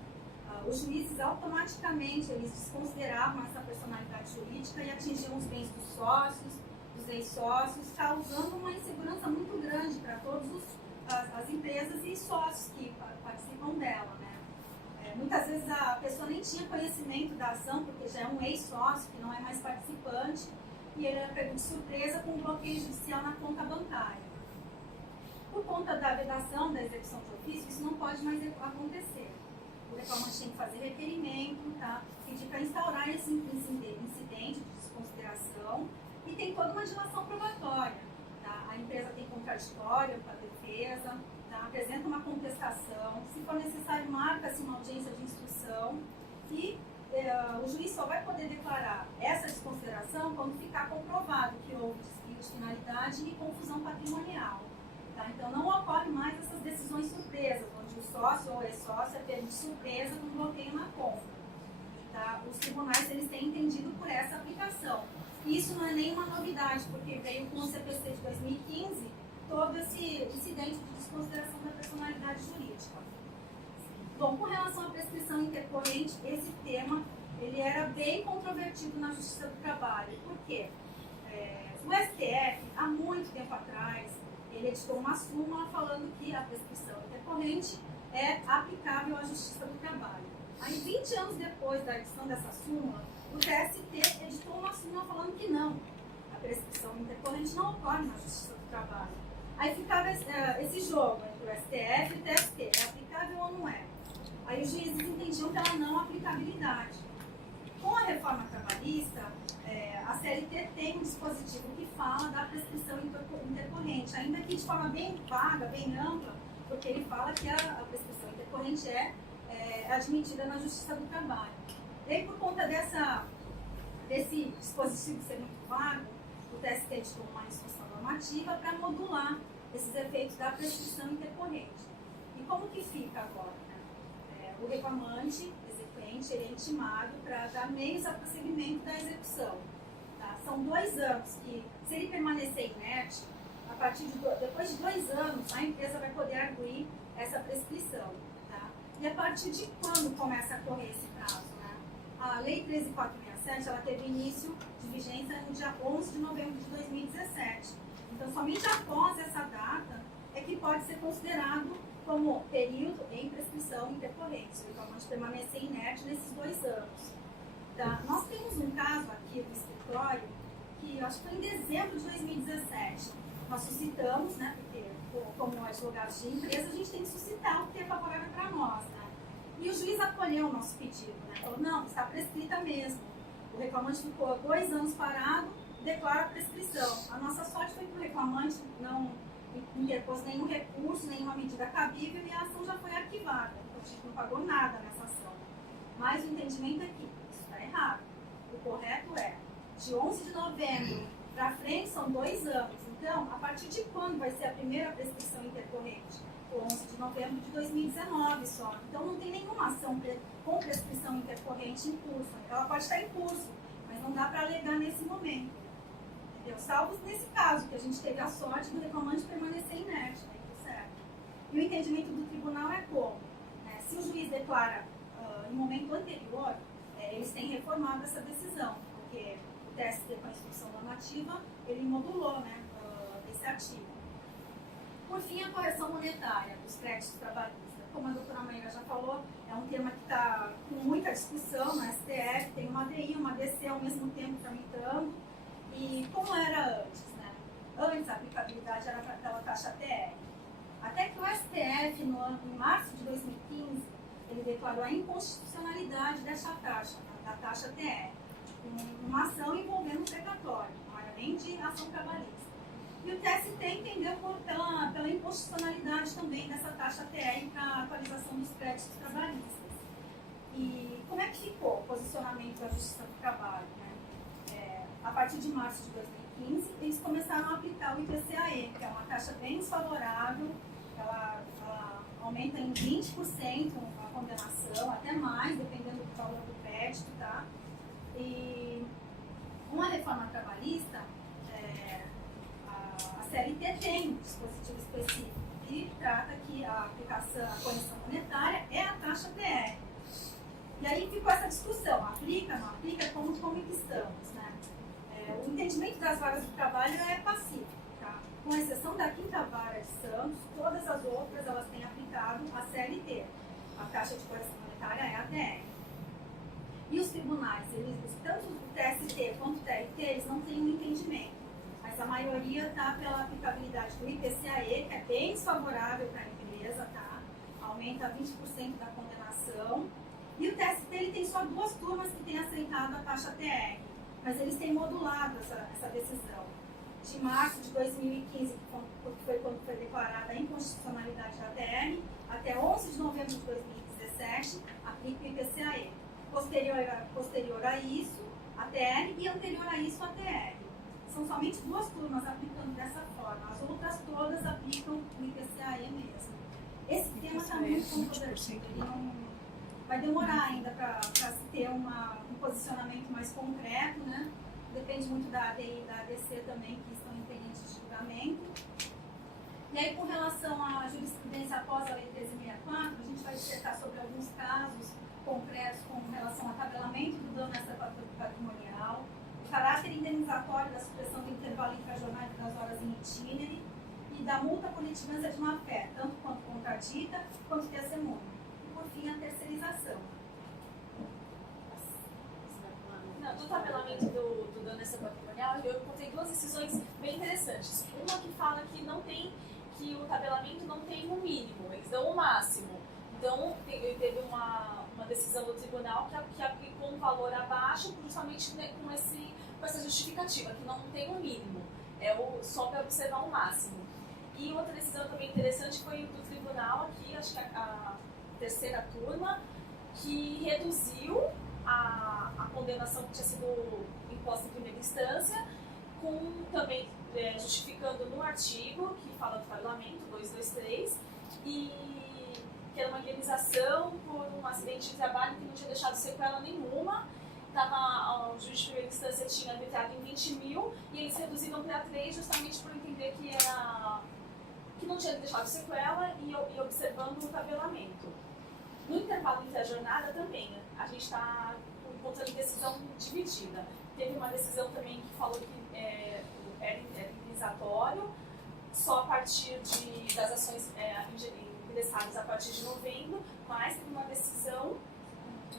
os juízes automaticamente eles desconsideravam essa personalidade jurídica e atingiam os bens dos sócios, dos ex-sócios, causando uma insegurança muito grande para todas as empresas e sócios que participam dela. Né? Muitas vezes a pessoa nem tinha conhecimento da ação, porque já é um ex-sócio que não é mais participante, e ele era pego de surpresa com um bloqueio judicial na conta bancária. Por conta da vedação da execução de ofício, isso não pode mais acontecer. O reclamante tem que fazer requerimento, tá? Pedir para instaurar esse incidente de desconsideração e tem toda uma dilação probatória. Tá? A empresa tem contraditório para a defesa, tá? Apresenta uma contestação, se for necessário, marca-se uma audiência de instrução e o juiz só vai poder declarar essa desconsideração quando ficar comprovado que houve desvio de finalidade e confusão patrimonial. Tá? Então, não ocorre mais essas decisões surpresas, onde o sócio ou ex-sócio é pego de surpresa com bloqueio na conta. Tá? Os tribunais eles têm entendido por essa aplicação. Isso não é nenhuma novidade, porque veio com o CPC de 2015 todo esse incidente de desconsideração da personalidade jurídica. Bom, com relação à prescrição intercorrente, esse tema ele era bem controvertido na Justiça do Trabalho. Por quê? O STF, há muito tempo atrás, ele editou uma súmula falando que a prescrição intercorrente é aplicável à Justiça do Trabalho. Aí, 20 anos depois da edição dessa súmula, o TST editou uma súmula falando que não, a prescrição intercorrente não ocorre na Justiça do Trabalho. Aí ficava esse jogo entre o STF e o TST, é aplicável ou não é? Aí os juízes entendiam pela não aplicabilidade. Com a reforma trabalhista, a CLT tem um dispositivo que fala da prescrição intercorrente, ainda que de forma bem vaga, bem ampla, porque ele fala que a prescrição intercorrente é admitida na Justiça do Trabalho. E aí, por conta desse dispositivo ser muito vago, o TST editou uma instrução normativa para modular esses efeitos da prescrição intercorrente. E como que fica agora? Né? O reclamante, exequente, ele é intimado para dar meios a prosseguimento da execução. Tá? São 2 anos que, se ele permanecer inerte, depois de 2 anos, a empresa vai poder arguir essa prescrição. Tá? E a partir de quando começa a correr esse prazo? Né? A Lei 13.467 ela teve início de vigência no dia 11 de novembro de 2017. Então, somente após essa data é que pode ser considerado como período em prescrição intercorrente, se o reclamante permanecer inerte nesses 2 anos. Tá? Nós temos um caso aqui do escritório que eu acho que foi em dezembro de 2017. Nós suscitamos, né, porque como advogados de empresa, a gente tem que suscitar o que é favorável para nós. Né? E o juiz acolheu o nosso pedido, né? Falou, não, está prescrita mesmo. O reclamante ficou 2 anos parado, declara a prescrição. A nossa sorte foi que o reclamante não interpôs nenhum recurso, nenhuma medida cabível e a ação já foi arquivada. Então, a gente não pagou nada nessa ação. Mas o entendimento é que isso está errado. O correto é, de 11 de novembro para frente são 2 anos. Então, a partir de quando vai ser a primeira prescrição intercorrente? 11 de novembro de 2019 só. Então, não tem nenhuma ação com prescrição intercorrente em curso. Ela pode estar em curso, mas não dá para alegar nesse momento. Entendeu? Salvo nesse caso, que a gente teve a sorte do reclamante permanecer inerte. Tá tudo certo. E o entendimento do tribunal é como? Se o juiz declara em momento anterior, eles têm reformado essa decisão, porque o TST, com a instrução normativa, ele modulou, né, esse artigo. Por fim, a correção monetária dos créditos trabalhistas. Como a doutora Maíra já falou, é um tema que está com muita discussão no STF, tem uma ADI, uma ADC ao mesmo tempo tramitando. E como era antes, né? Antes a aplicabilidade era pela taxa TR. Até que o STF, em março de 2015, ele declarou a inconstitucionalidade dessa taxa, da taxa TR, uma ação envolvendo um precatório, não era nem de ação trabalhista. E o TST entendeu pela inconstitucionalidade também dessa taxa TR para a atualização dos créditos trabalhistas. E como é que ficou o posicionamento da Justiça do Trabalho? Né? A partir de março de 2015, eles começaram a aplicar o IPCAE, que é uma taxa bem desfavorável, ela aumenta em 20% a condenação, até mais, dependendo do valor do crédito, tá? E com a reforma trabalhista, a CLT tem um dispositivo específico que trata que a aplicação, a correção monetária é a taxa TR. E aí ficou essa discussão, aplica, não aplica, como que estamos, né? O entendimento das vagas do trabalho é pacífico, tá? Com exceção da quinta vara de Santos, todas as outras elas têm aplicado a CLT. A taxa de correção monetária é a TR. E os tribunais, tanto o TST quanto o TRT, eles não têm um entendimento. Mas a maioria está pela aplicabilidade do IPCAE, que é bem desfavorável para a empresa, tá? Aumenta 20% da condenação. E o TST ele tem só 2 turmas que têm aceitado a taxa TR, mas eles têm modulado essa decisão. De março de 2015, que foi quando foi declarada a inconstitucionalidade da TR, até 11 de novembro de 2017, aplica o IPCAE. Posterior a isso, a TR, e anterior a isso, a TR. São somente 2 turmas aplicando dessa forma, as outras todas aplicam o IPCAE mesmo. Esse tema está muito controvertido, ele não... Vai demorar ainda para se ter um posicionamento mais concreto, né? Depende muito da ADI e da ADC também, que estão em pendente de julgamento. E aí, com relação à jurisprudência após a Lei 1364, a gente vai dissertar sobre alguns casos concretos com relação ao tabelamento do dano extra patrimonial, o caráter indenizatório da supressão do intervalo infrajornal e das horas em itinere e da multa por litigância de má-fé, tanto quanto contradita quanto testemunha. Por fim, a terceirização. Não, do tabelamento do dano extra patrimonial, eu encontrei 2 decisões bem interessantes. Uma que fala que o tabelamento não tem um mínimo, eles dão o máximo. Então, teve uma decisão do tribunal que aplicou um valor abaixo justamente com essa justificativa, que não tem um mínimo, só para observar o máximo. E outra decisão também interessante foi do tribunal aqui, acho que a terceira turma, que reduziu a condenação que tinha sido imposta em primeira instância, também justificando no artigo que fala do tabelamento 223, e que era uma indenização por um acidente de trabalho que não tinha deixado sequela nenhuma. O juiz de primeira instância tinha arbitrado em 20 mil e eles reduziram para 3 justamente por entender que não tinha deixado sequela e observando o tabelamento. No intervalo entre a jornada também, a gente está encontrando decisão dividida. Teve uma decisão também que falou que era indenizatório só a partir das ações ingressadas a partir de novembro, mas teve uma decisão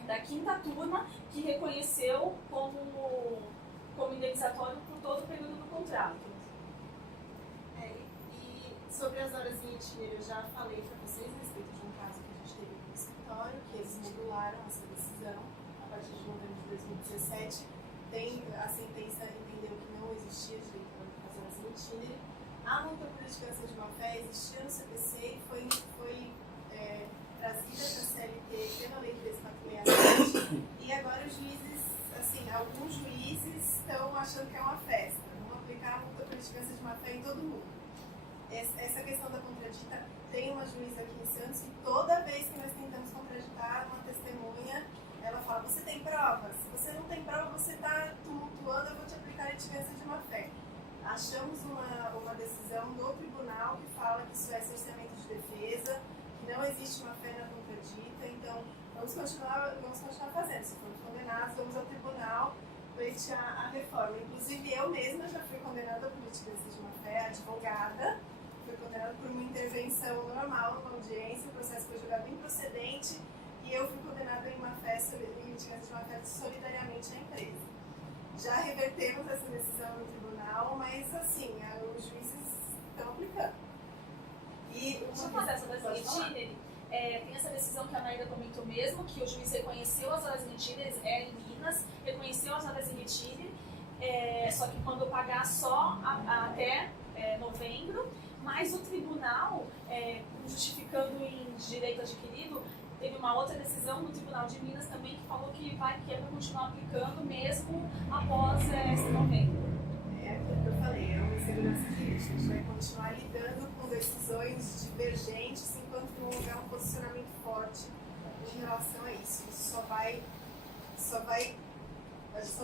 da quinta turma que reconheceu como indenizatório por todo o período do contrato. E sobre as horas em itinere, eu já falei para vocês a respeito de um caso que a gente teve no escritório, que eles modularam essa decisão a partir de novembro de 2017. A sentença entendeu que não existia direito às horas em itinere. A multa por litigância de má-fé existia no CPC e foi trazida para a CLT pela Lei 13.467 e agora os juízes, alguns juízes estão achando que é uma festa, vão aplicar a multa por litigância de má-fé em todo mundo. Essa questão da contradita, tem uma juíza aqui em Santos e toda vez que nós tentamos contraditar uma testemunha, ela fala, você tem provas? Se você não tem prova, você está tumultuando, eu vou te aplicar a litigância de má-fé. Achamos uma decisão do tribunal que fala que isso é cerceamento de defesa, que não existe uma fé na contradita, então vamos continuar fazendo. Se formos condenados, vamos ao tribunal pleitear a reforma. Inclusive, eu mesma já fui condenada por litigância de má-fé, advogada, fui condenada por uma intervenção normal numa audiência, o processo foi julgado improcedente e eu fui condenada em má-fé, em litigância de má-fé solidariamente à empresa. Já revertemos essa decisão no tribunal, mas os juízes estão aplicando. E finalizar essa horas in itinere, tem essa decisão que a Maíra comentou mesmo, que o juiz reconheceu as horas in itinere, em Minas, reconheceu as horas in itinere, só que quando pagar só até novembro, mas o tribunal, justificando em direito adquirido, teve uma outra decisão no Tribunal de Minas também que falou que vai continuar aplicando mesmo após esse novembro. É aquilo que eu falei, é uma insegurança jurídica. A gente vai continuar lidando com decisões divergentes enquanto não houver um posicionamento forte em relação a isso. A gente só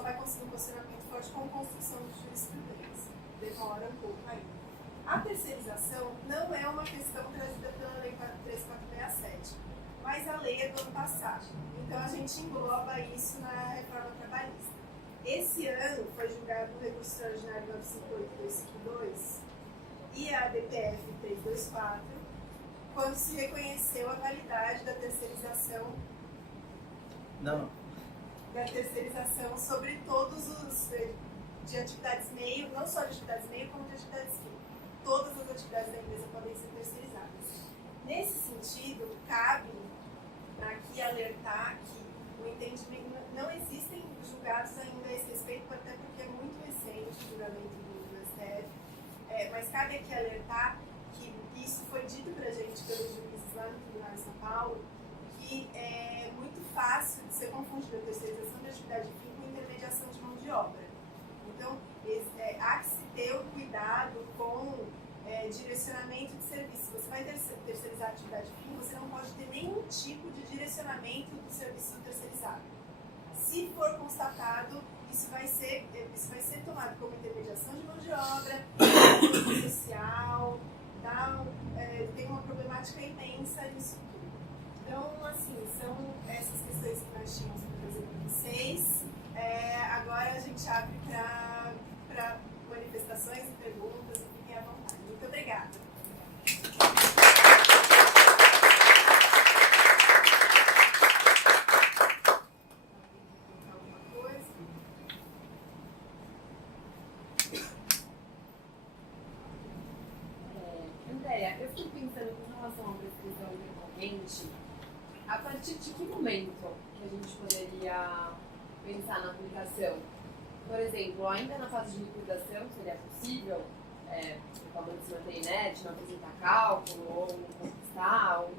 vai conseguir um posicionamento forte com construção de jurisprudência. Demora um pouco ainda. A terceirização não é uma questão trazida pela Lei 13467, mas a lei é do ano passado. Então a gente engloba isso na reforma trabalhista. Esse ano foi julgado o recurso extraordinário 958-252 e a DPF 324, quando se reconheceu a validade da terceirização. Da terceirização sobre todos os de atividades meio, não só de atividades meio, como de atividades fim. Todas as atividades da empresa podem ser terceirizadas. Nesse sentido, cabe aqui alertar que o entendimento, não existem julgados ainda a esse respeito, até porque é muito recente o julgamento do STF, mas cabe aqui alertar que isso foi dito pra gente pelos juízes lá no Tribunal de São Paulo, que é muito fácil de ser confundida a terceirização de atividade fim com intermediação de mão de obra. Então, há que se ter o cuidado com direcionamento de serviço. Você vai terceirizar a atividade fim, você não pode ter nenhum tipo de direcionamento do serviço terceirizado. Se for constatado, isso vai ser tomado como intermediação de mão de obra, social, tem uma problemática imensa nisso tudo. Então, assim, são essas questões que nós tínhamos para trazer para vocês. Agora a gente abre para manifestações e perguntas, fiquem à vontade. Muito obrigada. Alguma coisa? Andréia, eu fico pensando com relação à prescrição eventualmente, a partir de que momento que a gente poderia pensar na aplicação? Por exemplo, ainda na fase de liquidação, seria possível o valor se manter inerte, não apresentar cálculo, ou não contestar, ou...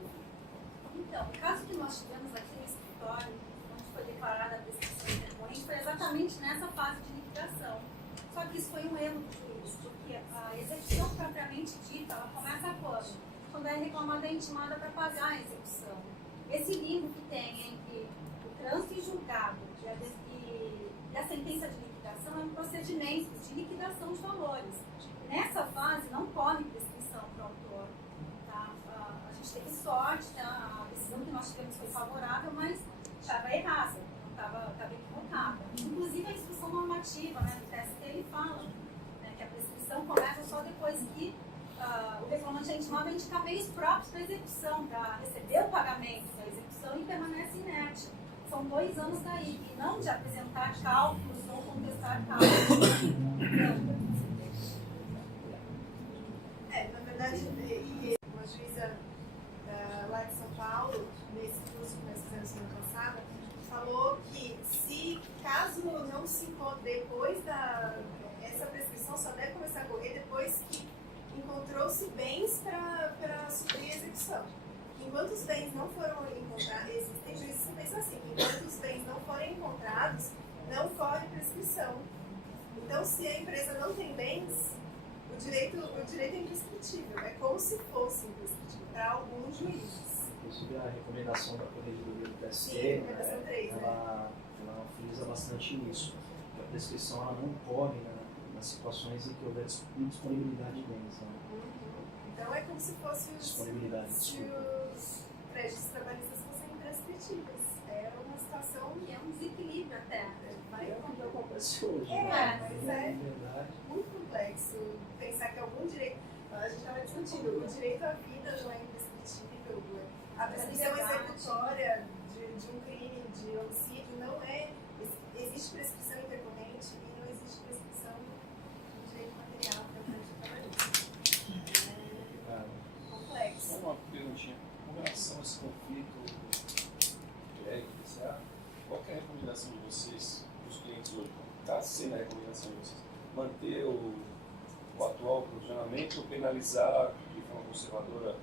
Então, o caso que nós tivemos aqui no escritório, onde foi declarada a prescrição intercorrente, foi exatamente nessa fase de liquidação. Só que isso foi um erro do juiz, porque a execução propriamente dita, ela começa quando? Quando é reclamada e intimada para pagar a execução. Esse limbo que tem entre o trânsito em julgado e a sentença de liquidação é um procedimento de liquidação de valores. Nessa fase não corre prescrição para o autor. Tá? A gente teve sorte, tá? A decisão que nós tivemos foi favorável, mas estava errada, estava equivocada. Inclusive a instrução normativa, né, do TST, ele fala, né, que a prescrição começa só depois que o reclamante é intimado a indicar meios próprios para execução, para receber o pagamento da execução e permanece inerte. São 2 anos daí, e não de apresentar cálculos ou contestar cálculos. Na verdade, uma juíza lá de São Paulo, nesse curso que nós fizemos semana passada, falou que caso não se encontre depois essa prescrição só deve começar a correr depois que encontrou-se bens para suprir a execução. Enquanto os bens não foram encontrados, existem juízes que pensam assim, enquanto os bens não forem encontrados, não corre prescrição. Então, se a empresa não tem bens, o direito é imprescritível, é como se fosse imprescritível para alguns juízes. Inclusive a recomendação da Corregedoria do TST, recomendação 3, ela frisa bastante nisso, que a prescrição ela não corre nas situações em que houver indisponibilidade de bens. Né? Então é como se fosse os prédios trabalhistas fossem imprescritíveis. É uma situação Que é um desequilíbrio até. É o que acontece hoje. Mas é verdade. muito complexo pensar que algum direito. A gente estava discutindo, o direito à vida não é imprescritível. A prescrição executória de um crime, de homicídio, não é. Existe prescrição intercorrente e não existe prescrição do direito material para o direito trabalhista. É complexo. conflito direto, IPCA. Qual que é a recomendação de vocês para os clientes hoje? Está sendo a recomendação de vocês? Manter o atual provisionamento ou penalizar de forma conservadora?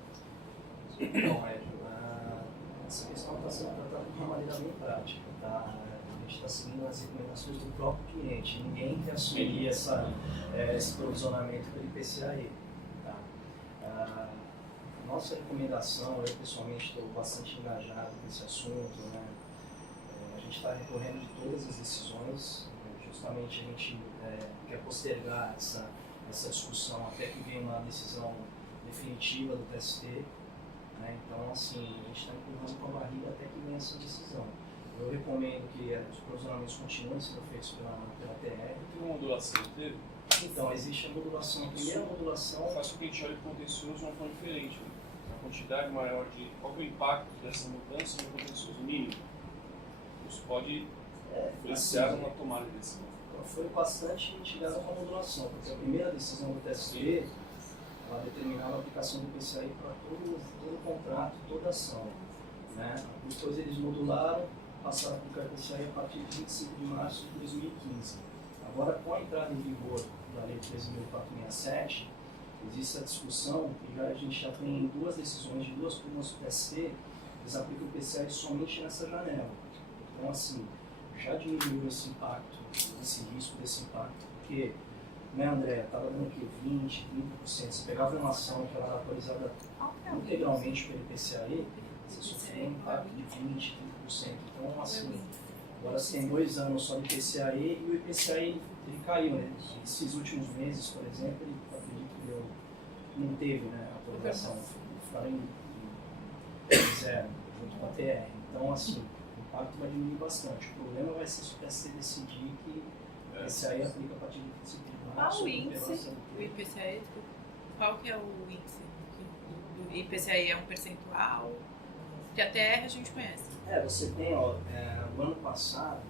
Não, essa questão está sendo tratada de uma maneira bem prática. Tá? A gente está seguindo as recomendações do próprio cliente. Ninguém quer assumir esse provisionamento pelo IPCA-E. Tá? Nossa recomendação, eu pessoalmente estou bastante engajado nesse assunto, né? A gente está recorrendo de todas as decisões, justamente a gente quer postergar essa discussão até que venha uma decisão definitiva do TST. Né? Então, assim, a gente está empurrando com a barriga até que venha essa decisão. Eu recomendo que os provisionamentos continuem sendo feitos pela TR. Tem uma modulação, teve? Então, existe a modulação. A primeira modulação faz com que a gente olhe o contencioso de uma forma diferente. Né? A quantidade maior de... Qual é o impacto dessa mudança no contencioso mínimo? Isso pode influenciar uma tomada de decisão. Foi bastante mitigada com a modulação, porque a primeira decisão do TST ela determinava a aplicação do IPCA para todo contrato, toda ação. Né? Depois eles modularam, passaram a aplicar o IPCA a partir de 25 de março de 2015. Agora, com a entrada em vigor da Lei 13.467, existe a discussão e a gente já tem duas decisões de duas turmas do TST, eles aplicam o IPCA somente nessa janela. Então, assim, já diminuiu esse impacto, esse risco desse impacto, porque, né, André, estava dando aqui 20%, 30%, você pegava uma ação que ela era atualizada integralmente pelo IPCA-E, você sofria um impacto de 20%, 30%. Então, assim, agora você tem 2 anos só de IPCA-E e o IPCA-E ele caiu, né? Esses últimos meses, por exemplo, ele acredito que não teve, né, a atualização, ficaram em zero, junto com a TR. Então, assim, o impacto vai diminuir bastante. O problema vai ser se o TST decidir que o IPCA-E aplica a partir de 25 de março. Qual o índice do IPCA-E? Qual que é o índice do IPCA-E? É um percentual? Porque a TR a gente conhece. Você tem, ó, o ano passado,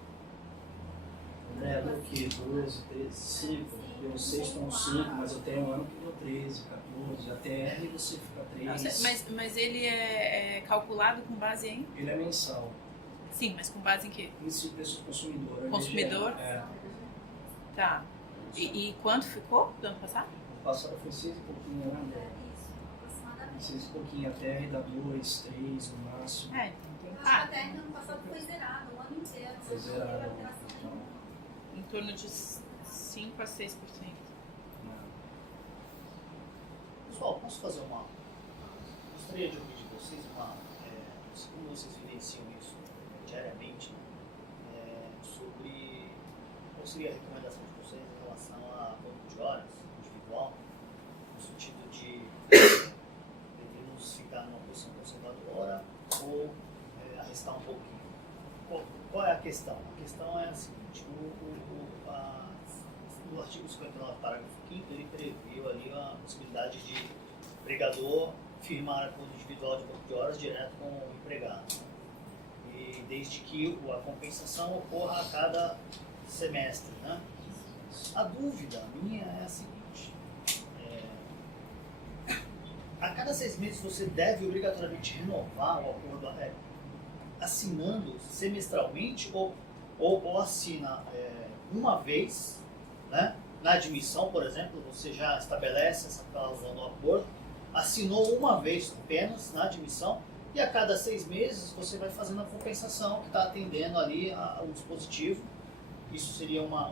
André, deu o quê? 12, 13, 5, deu 6,5, mas eu tenho um ano que deu 13, 14, a TR você fica 3. Mas ele é calculado com base em? Ele é mensal. Sim, mas com base em quê? Índice de preço consumidor. Consumidor? Tá. E quanto ficou do ano passado? O passado foi 6 e pouquinho, né, André? Isso, aproximadamente. 6 e pouquinho, a TR dá 2, 3 no máximo. A TR no ano passado foi zerado, o ano inteiro. Foi zerado. Não teve alteração nenhuma. Em torno de 5 a 6%. Pessoal, posso fazer uma... Gostaria de ouvir de vocês como vocês vivenciam isso diariamente, sobre qual seria a recomendação de vocês em relação a banco de horas individual, no sentido de devemos ficar numa posição conservadora ou arriscar um pouquinho. Qual é a questão? A questão é a seguinte, no artigo 59, parágrafo 5º, ele previu ali a possibilidade de o empregador firmar acordo individual de banco de horas direto com o empregado. E desde que a compensação ocorra a cada semestre. Né? A dúvida minha é a seguinte, a cada 6 meses você deve obrigatoriamente renovar o acordo assinando semestralmente ou assina uma vez, né? Na admissão, por exemplo, você já estabelece essa cláusula no acordo, assinou uma vez apenas na admissão e a cada 6 meses você vai fazendo a compensação que está atendendo ali ao dispositivo. Isso seria uma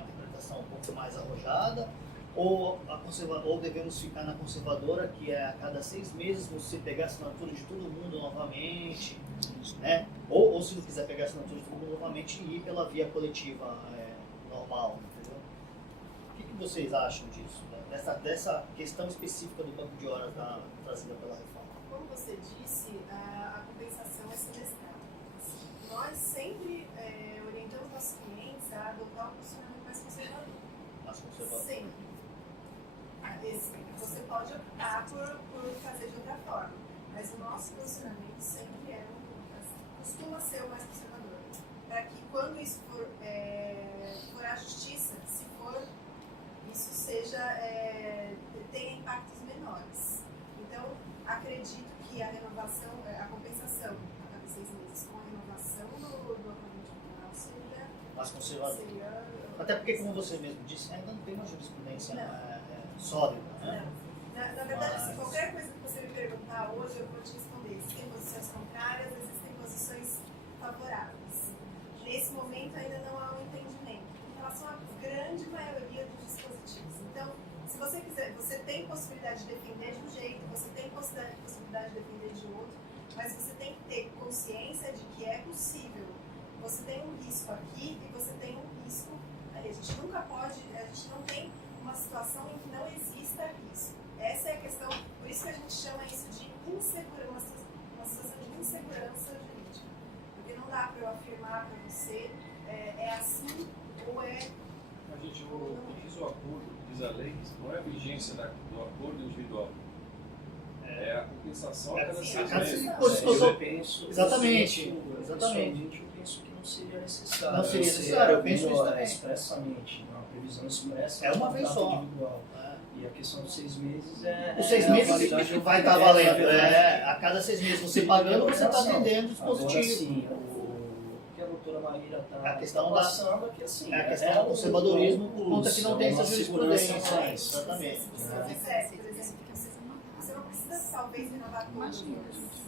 interpretação um pouco mais arrojada, ou devemos ficar na conservadora, que é a cada 6 meses você pegar a assinatura de todo mundo novamente, né? Ou se não quiser pegar a assinatura de todo mundo novamente, ir pela via coletiva normal, entendeu? O que vocês acham disso, né? dessa questão específica do banco de horas trazida pela reforma? Como você disse, a compensação é semestral. Nós sempre orientamos nossos clientes a adotar um posicionamento mais conservador. Mais conservador? Sempre. Você pode optar por fazer de outra forma, mas o nosso posicionamento sempre costuma ser o mais conservador. Para que quando isso for à justiça, se for, isso tenha impactos menores. Então, acredito que que a renovação, a compensação a cada 6 meses com a renovação do acordo matrimonial seria... Mais conservador. Até porque, como você mesmo disse, ainda não tem uma jurisprudência sólida, né? Na verdade, assim, qualquer coisa que você me perguntar hoje, eu vou te responder. Existem posições contrárias, existem posições favoráveis. Nesse momento ainda não há um entendimento em relação à grande maioria dos dispositivos. Então, se você quiser, você tem possibilidade de defender de um jeito, você tem possibilidade de defender de outro, mas você tem que ter consciência de que é possível. Você tem um risco aqui e você tem um risco ali. A gente nunca pode, a gente não tem uma situação em que não exista risco. Essa é a questão, por isso que a gente chama isso de insegurança, uma situação de insegurança jurídica. Porque não dá para eu afirmar para você, é assim ou é... A gente, diz o acordo, diz a lei, não é a vigência do acordo individual. É a compensação a cada 6 meses. Eu penso... Exatamente. Pessoalmente, eu penso que não seria necessário. Não seria necessário, eu penso isso também. Expressamente, uma previsão expressa. É uma vez só. Individual. E a questão dos 6 meses é... Os 6 meses vai estar valendo. A cada 6 meses você pagando, você está atendendo o dispositivo. Agora, sim, o que a doutora Maíra está a questão passando aqui, assim, a questão do conservadorismo por conta que não tem essa jurisprudência. Exatamente. Você não precisa, talvez, renovar todos os